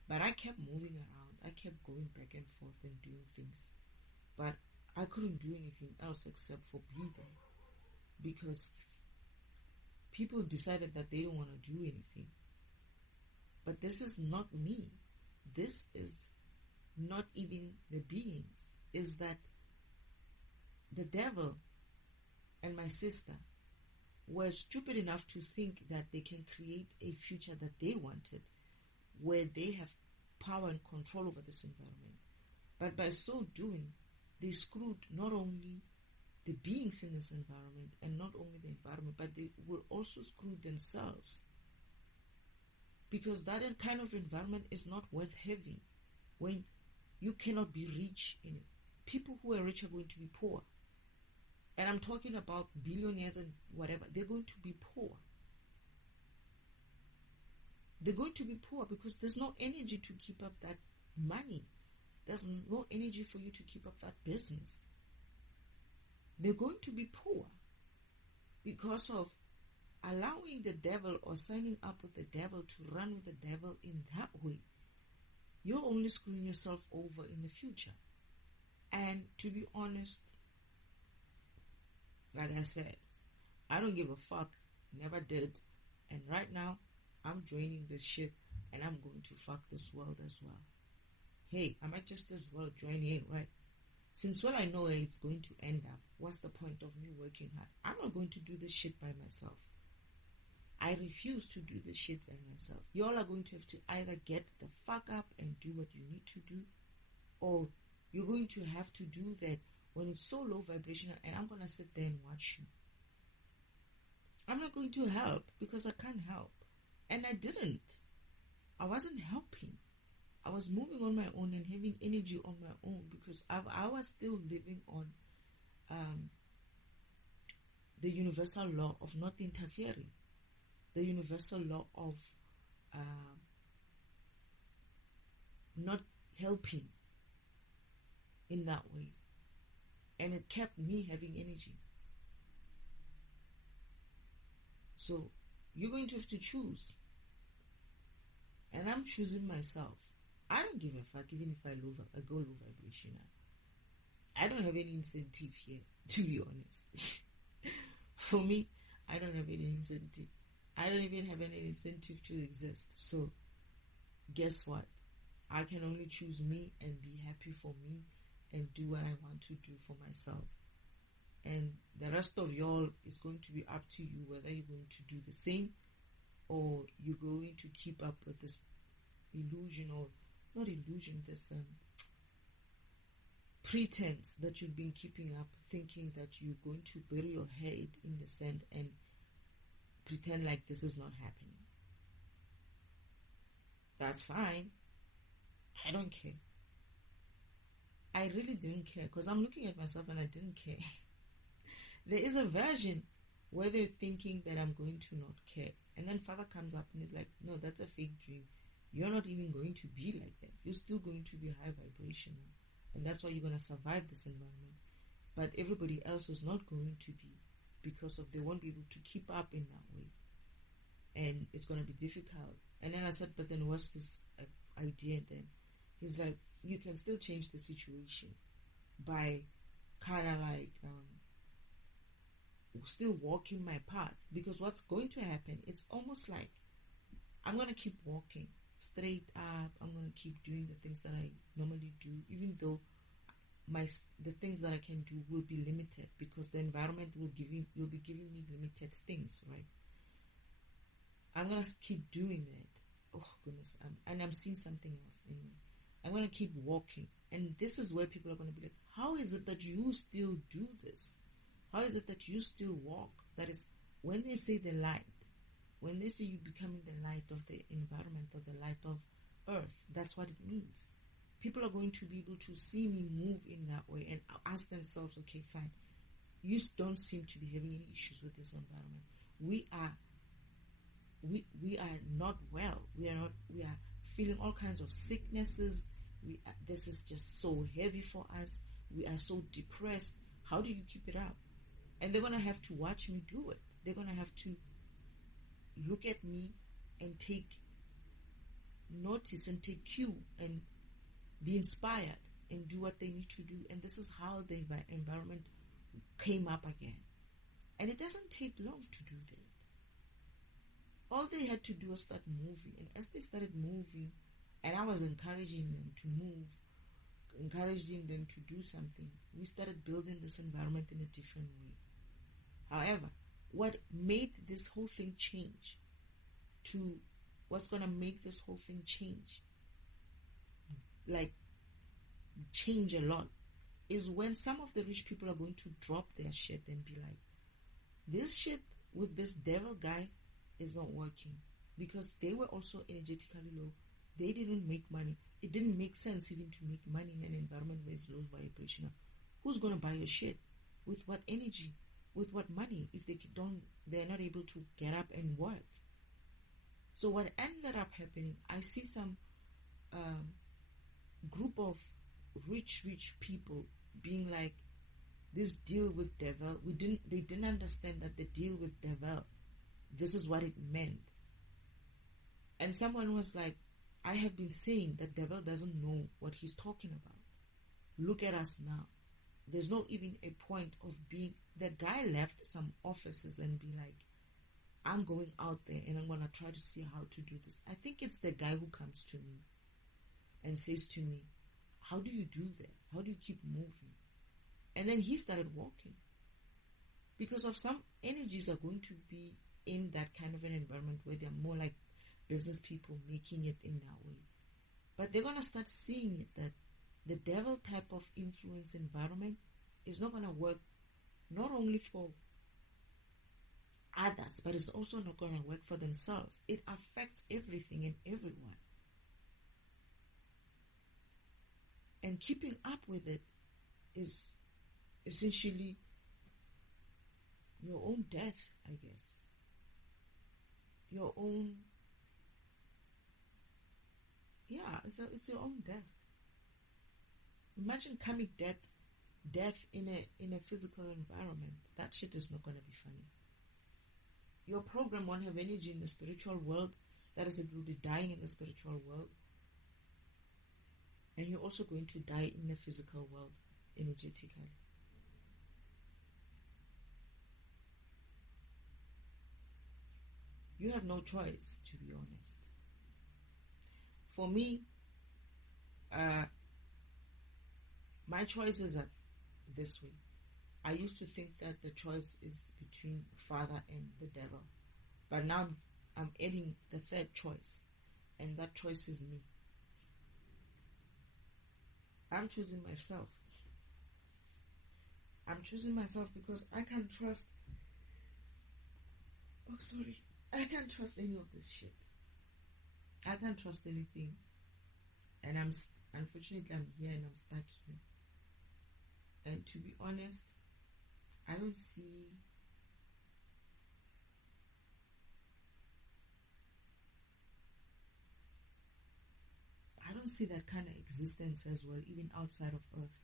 But I kept moving around. I kept going back and forth and doing things. But I couldn't do anything else except for be there, because people decided that they don't want to do anything. But this is not me. This is not even the beings. Is that the devil and my sister were stupid enough to think that they can create a future that they wanted, where they have power and control over this environment. But by so doing, they screwed not only the beings in this environment, and not only the environment, but they will also screw themselves. Because that kind of environment is not worth having when you cannot be rich in it. People who are rich are going to be poor. And I'm talking about billionaires and whatever. They're going to be poor. They're going to be poor because there's no energy to keep up that money. There's no energy for you to keep up that business. They're going to be poor because of allowing the devil or signing up with the devil to run with the devil in that way. You're only screwing yourself over in the future. And to be honest, like I said, I don't give a fuck. Never did. And right now, I'm joining this shit and I'm going to fuck this world as well. Hey, I might just as well join in, right? Since I know where it's going to end up, what's the point of me working hard? I'm not going to do this shit by myself. I refuse to do this shit by myself. Y'all are going to have to either get the fuck up and do what you need to do, or you're going to have to do that when it's so low vibrational, and I'm going to sit there and watch you. I'm not going to help because I can't help. And I didn't. I wasn't helping. I was moving on my own and having energy on my own because I was still living on the universal law of not interfering. The universal law of not helping in that way. And it kept me having energy. So you're going to have to choose. And I'm choosing myself. I don't give a fuck even if I go low vibrational. I don't have any incentive here, to be honest. For me, I don't have any incentive. I don't even have any incentive to exist. So, guess what? I can only choose me and be happy for me and do what I want to do for myself. And the rest of y'all is going to be up to you whether you're going to do the same or you're going to keep up with this illusion or not illusion, this pretense that you've been keeping up, thinking that you're going to bury your head in the sand and pretend like this is not happening. That's fine. I don't care. I really didn't care, because I'm looking at myself and I didn't care. There is a version where they're thinking that I'm going to not care. And then Father comes up and is like, no, that's a fake dream. You're not even going to be like that. You're still going to be high vibrational. And that's why you're going to survive this environment. But everybody else is not going to be, because of they won't be able to keep up in that way. And it's going to be difficult. And then I said, but then what's this idea then? He's like, you can still change the situation by kind of like still walking my path. Because what's going to happen, it's almost like I'm going to keep walking straight up. I'm going to keep doing the things that I normally do, even though the things that I can do will be limited, because the environment will be giving me limited things, right? I'm going to keep doing that. Oh goodness, I'm seeing something else in me. I'm going to keep walking. And this is where people are going to be like, how is it that you still do this? How is it that you still walk? That is, when they say the light, when they say you becoming the light of the environment or the light of earth, that's what it means. People are going to be able to see me move in that way and ask themselves, okay, fine, you don't seem to be having any issues with this environment. We are not well. We are feeling all kinds of sicknesses. This is just so heavy for us. We are so depressed. How do you keep it up? And they're going to have to watch me do it. They're going to have to look at me and take notice and take cue and be inspired and do what they need to do. And this is how the environment came up again. And it doesn't take long to do that. All they had to do was start moving. And as they started moving, and I was encouraging them to move, encouraging them to do something, we started building this environment in a different way. However, what made this whole thing change to what's going to make this whole thing change, like change a lot, is when some of the rich people are going to drop their shit and be like, this shit with this devil guy is not working, because they were also energetically low. They didn't make money. It didn't make sense even to make money in an environment where it's low vibrational. Who's going to buy your shit? With what energy? With what money? If they're not able to get up and work. So what ended up happening, I see some group of rich people being like, this deal with devil, they didn't understand that the deal with devil, this is what it meant. And someone was like, I have been saying that devil doesn't know what he's talking about. Look at us now. There's not even a point of being... The guy left some offices and be like, I'm going out there and I'm going to try to see how to do this. I think it's the guy who comes to me and says to me, how do you do that? How do you keep moving? And then he started walking. Because of some energies are going to be in that kind of an environment where they're more like business people making it in that way. But they're going to start seeing it that the devil type of influence environment is not going to work not only for others, but it's also not going to work for themselves. It affects everything and everyone. And keeping up with it is essentially your own death, I guess. Your own... Yeah, it's your own death. Imagine karmic death in a physical environment. That shit is not going to be funny. Your program won't have energy in the spiritual world. That is, it will be dying in the spiritual world. And you're also going to die in the physical world, energetically. You have no choice, to be honest. For me, my choices are this way. I used to think that the choice is between Father and the devil. But now I'm adding the third choice. And that choice is me. I'm choosing myself. I'm choosing myself because I can't trust Oh, sorry. I can't trust any of this shit. I can't trust anything. And unfortunately, I'm here and I'm stuck here. And to be honest, I don't see that kind of existence as well, even outside of Earth.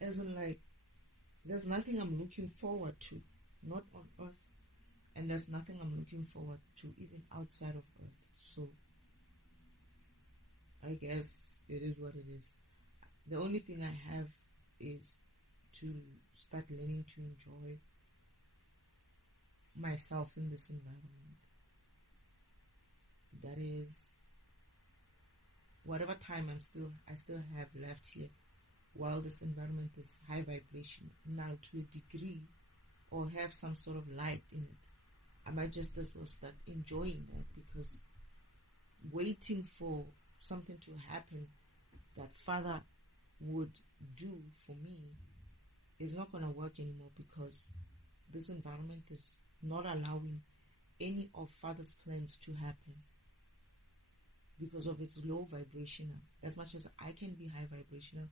As in, like, there's nothing I'm looking forward to, not on Earth, and there's nothing I'm looking forward to even outside of Earth. So I guess it is what it is. The only thing I have is to start learning to enjoy myself in this environment. That is, whatever time I still have left here, while this environment is high vibration, now to a degree, or have some sort of light in it, I might just as well start enjoying that, because waiting for something to happen that Father would do for me is not going to work anymore, because this environment is not allowing any of Father's plans to happen because of its low vibrational. As much as I can be high vibrational,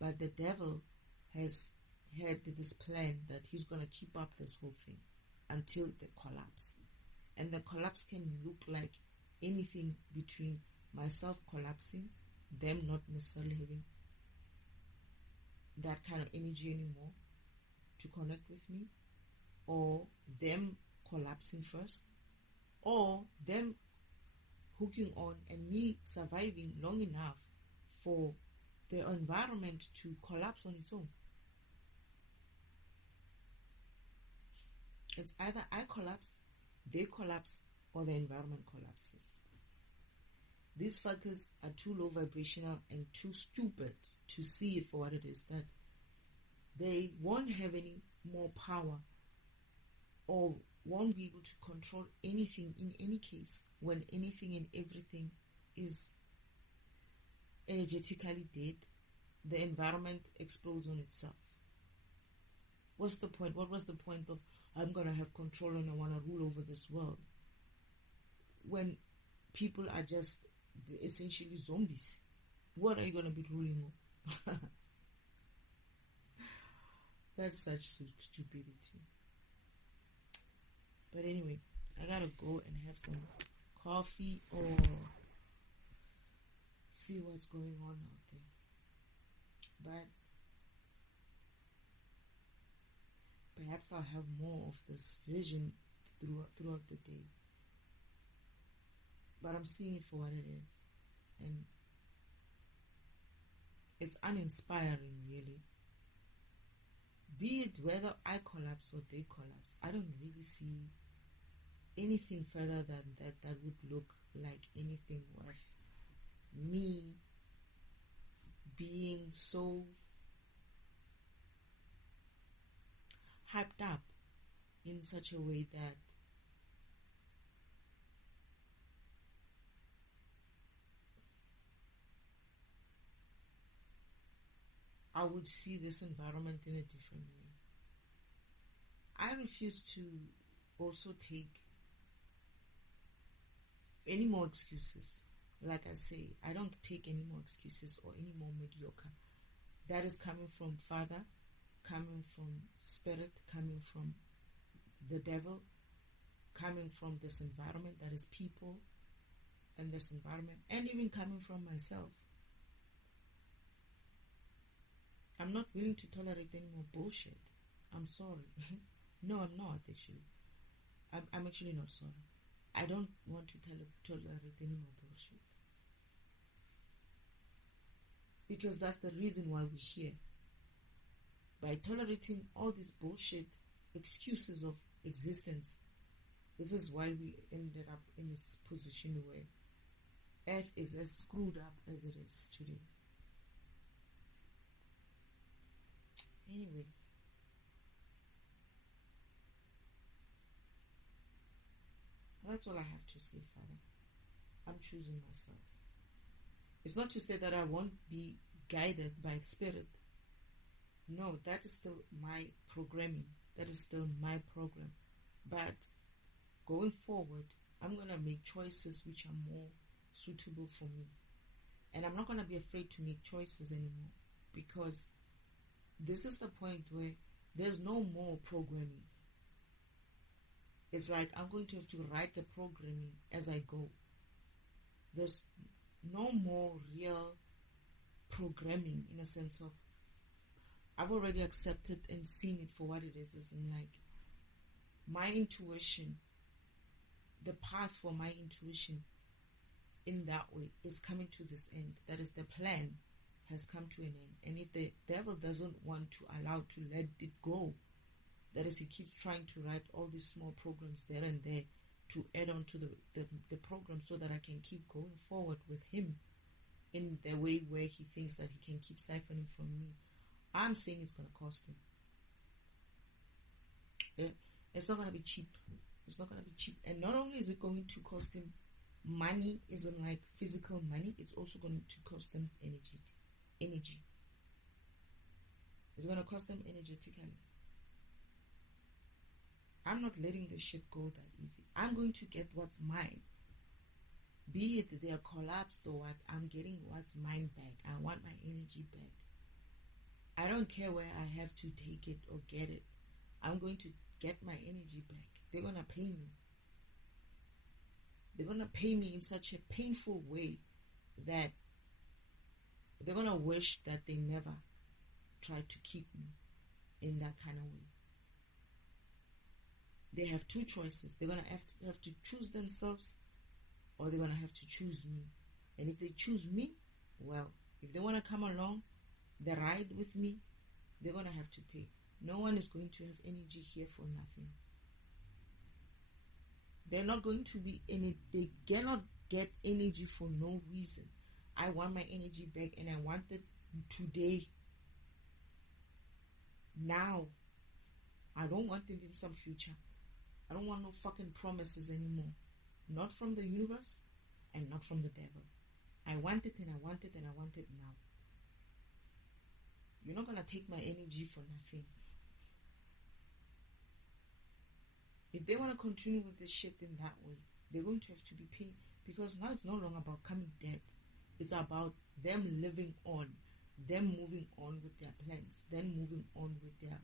but the devil has had this plan that he's going to keep up this whole thing until the collapse. And the collapse can look like anything between myself collapsing, them not necessarily having that kind of energy anymore to connect with me, or them collapsing first, or them hooking on and me surviving long enough for the environment to collapse on its own. It's either I collapse, they collapse, or the environment collapses. These fuckers are too low vibrational and too stupid to see it for what it is, that they won't have any more power or won't be able to control anything in any case, when anything and everything is energetically dead. The environment explodes on itself. What's the point? What was the point of I'm going to have control and I want to rule over this world, when people are just essentially zombies? What are you going to be ruling over? That's such stupidity. But anyway, I gotta go and have some coffee or see what's going on out there. But perhaps I'll have more of this vision throughout the day. But I'm seeing it for what it is. And it's uninspiring, really. Be it whether I collapse or they collapse, I don't really see anything further than that would look like anything worth me being so hyped up in such a way that I would see this environment in a different way. I refuse to also take any more excuses. Like I say, I don't take any more excuses or any more mediocre. That is coming from Father, coming from Spirit, coming from the devil, coming from this environment that is people and this environment, and even coming from myself. I'm not willing to tolerate any more bullshit. I'm sorry. No, I'm not actually. I'm actually not sorry. I don't want to tolerate any more bullshit. Because that's the reason why we're here. By tolerating all these bullshit excuses of existence, this is why we ended up in this position where Earth is as screwed up as it is today. Anyway, that's all I have to say, Father. I'm choosing myself. It's not to say that I won't be guided by spirit. No, that is still my programming. That is still my program. But going forward, I'm going to make choices which are more suitable for me. And I'm not going to be afraid to make choices anymore, because this is the point where there's no more programming. It's like I'm going to have to write the programming as I go. There's no more real programming, in a sense of I've already accepted and seen it for what it is. It's like my intuition, the path for my intuition in that way is coming to this end. That is, the plan has come to an end. And if the devil doesn't want to allow to let it go, that is, he keeps trying to write all these small programs there and there to add on to the program, so that I can keep going forward with him in the way where he thinks that he can keep siphoning from me. I'm saying it's going to cost him. It's not going to be cheap. It's not going to be cheap. And not only is it going to cost him money, isn't like physical money, it's also going to cost them energy. It's going to cost them energetically. I'm not letting this shit go that easy. I'm going to get what's mine. Be it they're collapsed or what, I'm getting what's mine back. I want my energy back. I don't care where I have to take it or get it. I'm going to get my energy back. They're going to pay me. They're going to pay me in such a painful way that they're going to wish that they never tried to keep me in that kind of way. They have two choices. They're going to have to choose themselves, or they're going to have to choose me. And if they choose me, well, if they want to come along the ride with me, they're going to have to pay. No one is going to have energy here for nothing. They're not going to be they cannot get energy for no reason. I want my energy back, and I want it today. Now. I don't want it in some future. I don't want no fucking promises anymore. Not from the universe, and not from the devil. I want it, and I want it, and I want it now. You're not going to take my energy for nothing. If they want to continue with this shit in that way, they're going to have to be paid, because now it's no longer about coming dead. It's about them living on, them moving on with their plans, them moving on with their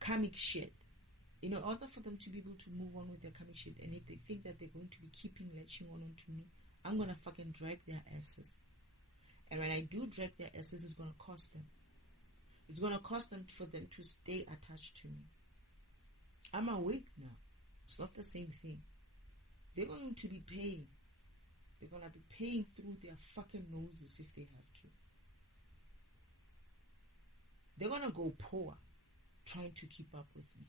karmic shit. In order for them to be able to move on with their karmic shit, and if they think that they're going to be keeping latching on to me, I'm going to fucking drag their asses. And when I do drag their asses, it's going to cost them. It's going to cost them for them to stay attached to me. I'm awake now. It's not the same thing. They're going to be paying. They're going to be paying through their fucking noses if they have to. They're going to go poor trying to keep up with me.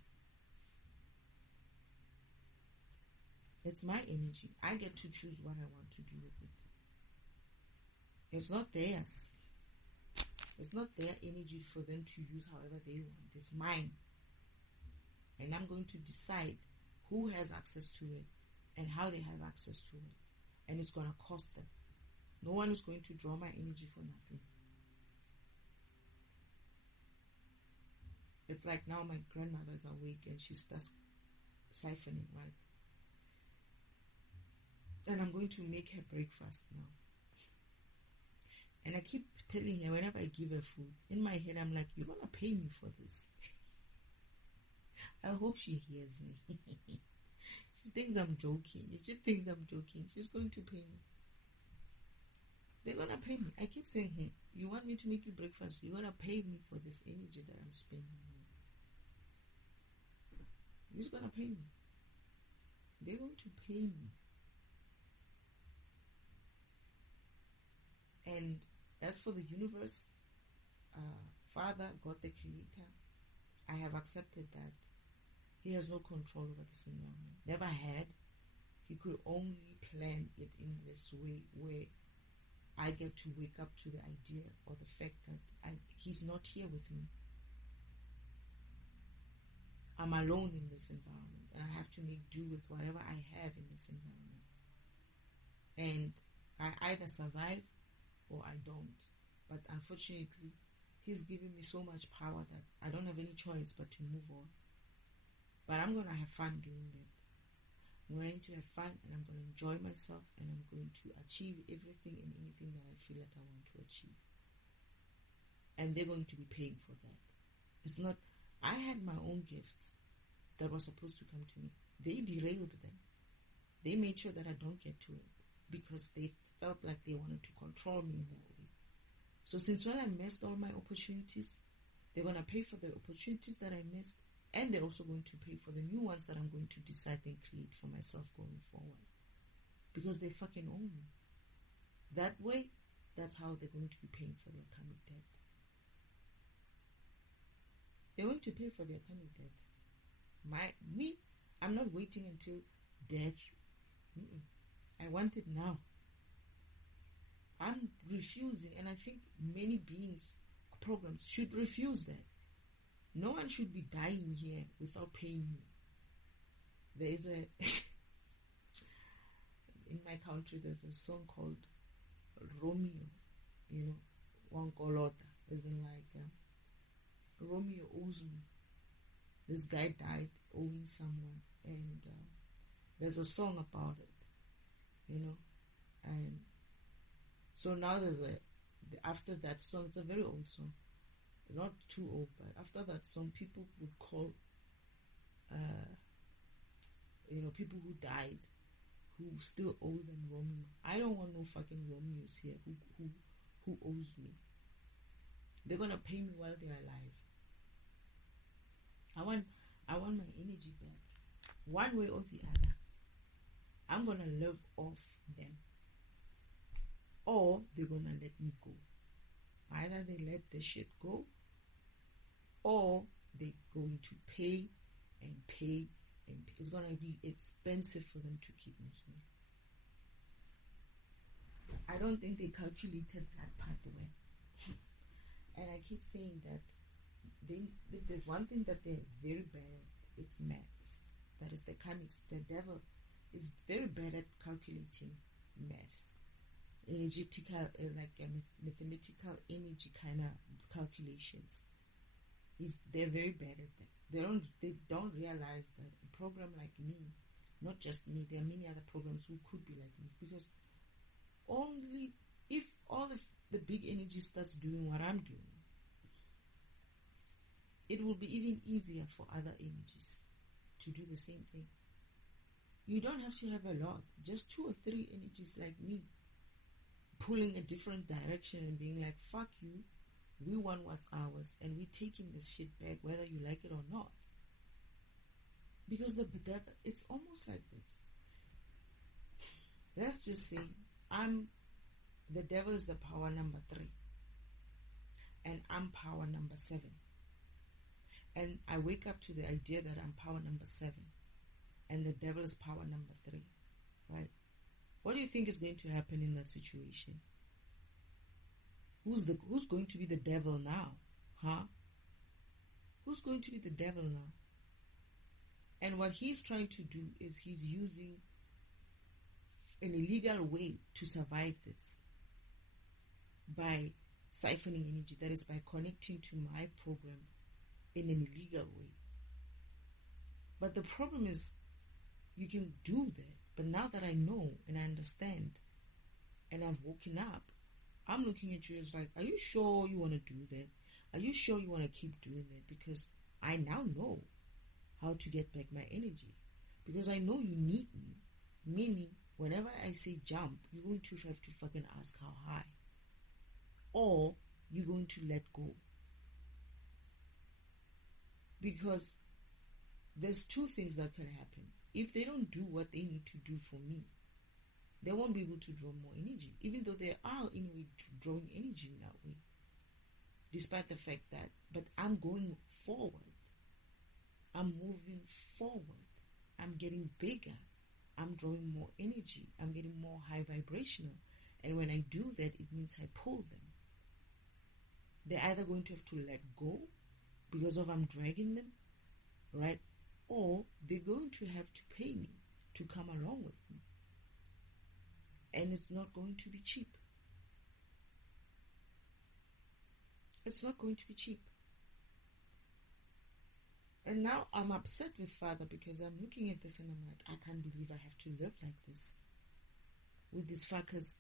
It's my energy. I get to choose what I want to do with it. It's not theirs. It's not their energy for them to use however they want. It's mine. And I'm going to decide who has access to it and how they have access to it. And it's going to cost them. No one is going to draw my energy for nothing. It's like now my grandmother is awake and she starts siphoning, right? And I'm going to make her breakfast now. And I keep telling her, whenever I give her food, in my head I'm like, you're going to pay me for this. I hope she hears me. She thinks I'm joking. If she thinks I'm joking, she's going to pay me. They're going to pay me. I keep saying, you want me to make you breakfast? You're going to pay me for this energy that I'm spending. Who's going to pay me? They're going to pay me. And as for the universe, Father, God the Creator, I have accepted that He has no control over this environment. Never had. He could only plan it in this way where I get to wake up to the idea or the fact that He's not here with me. I'm alone in this environment, and I have to make do with whatever I have in this environment. And I either survive or I don't. But unfortunately, he's giving me so much power that I don't have any choice but to move on. But I'm going to have fun doing that. I'm going to have fun, and I'm going to enjoy myself, and I'm going to achieve everything and anything that I feel like I want to achieve. And they're going to be paying for that. It's not, I had my own gifts that were supposed to come to me. They derailed them. They made sure that I don't get to it because they felt like they wanted to control me in that way. So since when I missed all my opportunities, they're going to pay for the opportunities that I missed, and they're also going to pay for the new ones that I'm going to decide and create for myself going forward. Because they fucking own me. That way, that's how they're going to be paying for their karmic debt. They're going to pay for their karmic debt. I'm not waiting until death. I want it now. I'm refusing, and I think many beings, programs, should refuse that. No one should be dying here without paying me. There is in my country, there's a song called Romeo, Wankolota, as in like, Romeo owes me. This guy died owing someone, and there's a song about it, and so now after that song, it's a very old song, not too old, but after that song, people would call, people who died, who still owe them Romeo. I don't want no fucking Romeos here who owes me. They're gonna pay me while they're alive. I want my energy back, one way or the other. I'm gonna live off them, or they're gonna let me go. Either they let the shit go, or they're going to pay and pay and pay. It's gonna be expensive for them to keep me here. I don't think they calculated that part well. And I keep saying that if there's one thing that they're very bad at, it's maths. That is the karmics. The devil is very bad at calculating math. Energetical, mathematical energy kind of calculations. They're very bad at that. They don't realize that a program like me, not just me, there are many other programs who could be like me, because only if all the big energy starts doing what I'm doing, it will be even easier for other energies to do the same thing. You don't have to have a lot, just 2 or 3 energies like me pulling a different direction and being like, fuck you, we want what's ours, and we're taking this shit back whether you like it or not. Because the devil, it's almost like this. Let's just say the devil is the power number 3, and I'm power number 7. And I wake up to the idea that I'm power number 7, and the devil is power number 3, right? What do you think is going to happen in that situation? Who's going to be the devil now? Huh? Who's going to be the devil now? And what he's trying to do is he's using an illegal way to survive this by siphoning energy. That is, by connecting to my program in an illegal way. But the problem is, you can do that. But now that I know and I understand and I've woken up, I'm looking at you as like, are you sure you want to do that? Are you sure you want to keep doing that? Because I now know how to get back my energy. Because I know you need me. Meaning, whenever I say jump, you're going to have to fucking ask how high. Or you're going to let go. Because there's 2 things that can happen. If they don't do what they need to do for me, they won't be able to draw more energy, even though they are in a way drawing energy in that way. Despite the fact that, but I'm going forward. I'm moving forward. I'm getting bigger. I'm drawing more energy. I'm getting more high vibrational. And when I do that, it means I pull them. They're either going to have to let go because of I'm dragging them, right? Or they're going to have to pay me to come along with me. And it's not going to be cheap. It's not going to be cheap. And now I'm upset with Father because I'm looking at this and I'm like, I can't believe I have to live like this. With these fuckers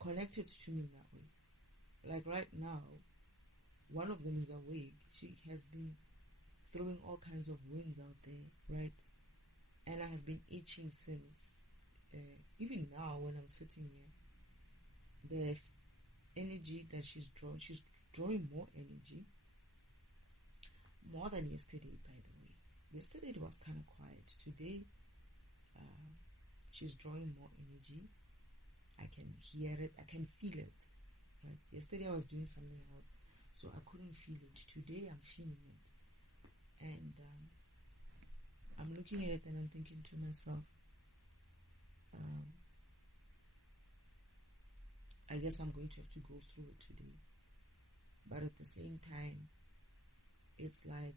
connected to me that way. Like right now, one of them is awake. She has been throwing all kinds of winds out there, right? And I have been itching since. Even now when I'm sitting here, the energy that she's drawing more energy. More than yesterday, by the way. Yesterday it was kind of quiet. Today, she's drawing more energy. I can hear it. I can feel it. Right? Yesterday I was doing something else, so I couldn't feel it. Today I'm feeling it, and I'm looking at it and I'm thinking to myself, I guess I'm going to have to go through it today. But at the same time, it's like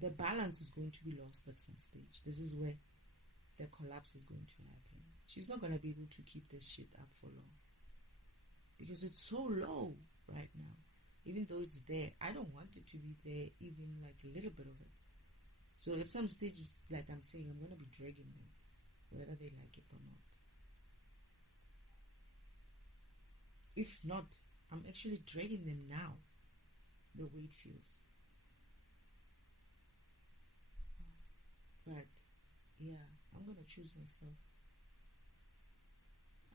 the balance is going to be lost at some stage. This is where the collapse is going to happen. She's not going to be able to keep this shit up for long because it's so low right now. Even though it's there, I don't want it to be there, even like a little bit of it. So at some stage, like I'm saying, I'm going to be dragging them, whether they like it or not. If not, I'm actually dragging them now, the way it feels. But yeah, I'm going to choose myself.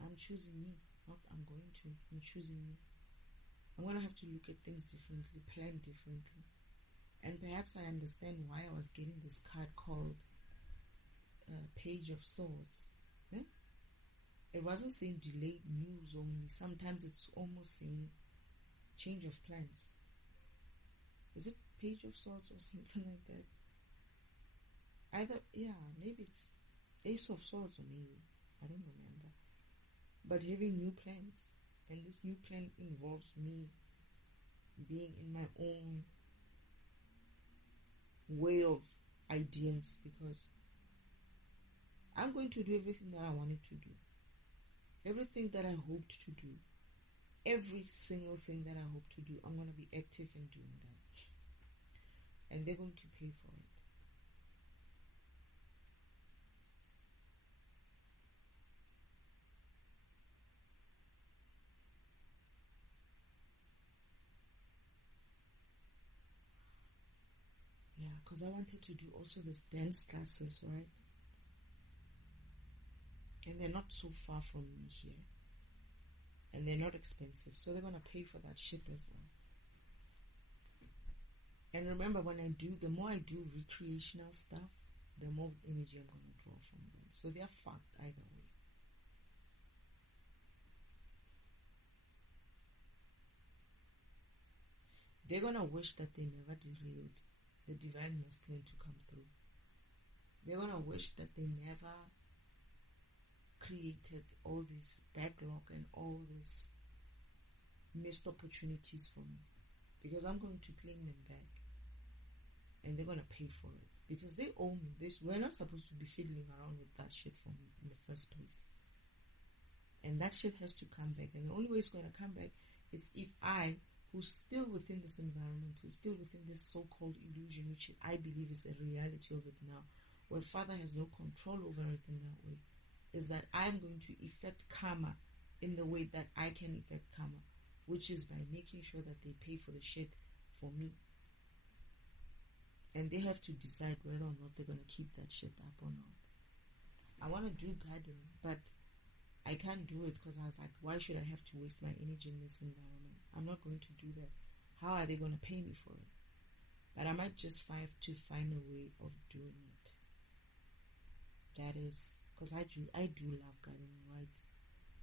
I'm choosing me, not I'm choosing me. I'm going to have to look at things differently, plan differently. And perhaps I understand why I was getting this card called Page of Swords. Eh? It wasn't saying delayed news only. Sometimes it's almost saying change of plans. Is it Page of Swords or something like that? Either, yeah, maybe it's Ace of Swords or maybe. I don't remember. But having new plans. And this new plan involves me being in my own way of ideas, because I'm going to do everything that I wanted to do. Everything that I hoped to do. Every single thing that I hope to do, I'm going to be active in doing that. And they're going to pay for it. Yeah, because I wanted to do also this dance classes, right? And they're not so far from me here. And they're not expensive. So they're going to pay for that shit as well. And remember, the more I do recreational stuff, the more energy I'm going to draw from them. So they're fucked either way. They're going to wish that they never derailed the divine masculine to come through. They're going to wish that they never created all this backlog and all these missed opportunities for me, because I'm going to claim them back, and they're going to pay for it because they owe me. We're not supposed to be fiddling around with that shit for me in the first place, and that shit has to come back. And the only way it's going to come back is if I, who's still within this environment, who's still within this so-called illusion, which I believe is a reality of it now, where Father has no control over it in that way, is that I'm going to effect karma in the way that I can effect karma, which is by making sure that they pay for the shit for me. And they have to decide whether or not they're going to keep that shit up or not. I want to do gardening, but I can't do it because I was like, why should I have to waste my energy in this environment? I'm not going to do that. How are they going to pay me for it? But I might just find a way of doing it. That is, because I do love gardening, right?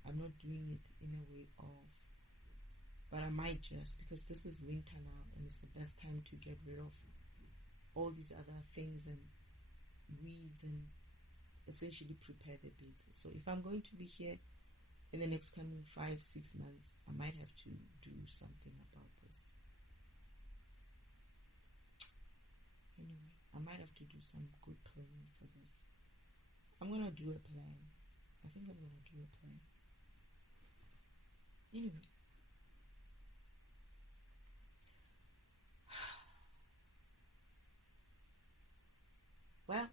I'm not doing it in a way of, but I might just, because this is winter now and it's the best time to get rid of all these other things and weeds and essentially prepare the beds. So if I'm going to be here in the next coming 5-6 months, I might have to do something about this. Anyway, I might have to do some good planning for this. I'm gonna do a plan. I think I'm gonna do a plan. Anyway. Well,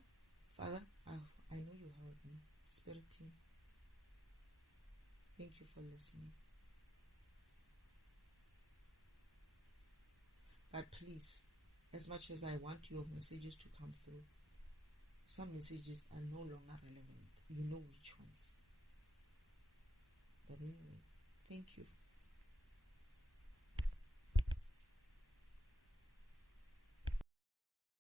Father, I know you heard me. Spirit team, thank you for listening. But please, as much as I want your messages to come through, some messages are no longer relevant. You know which ones. But anyway, thank you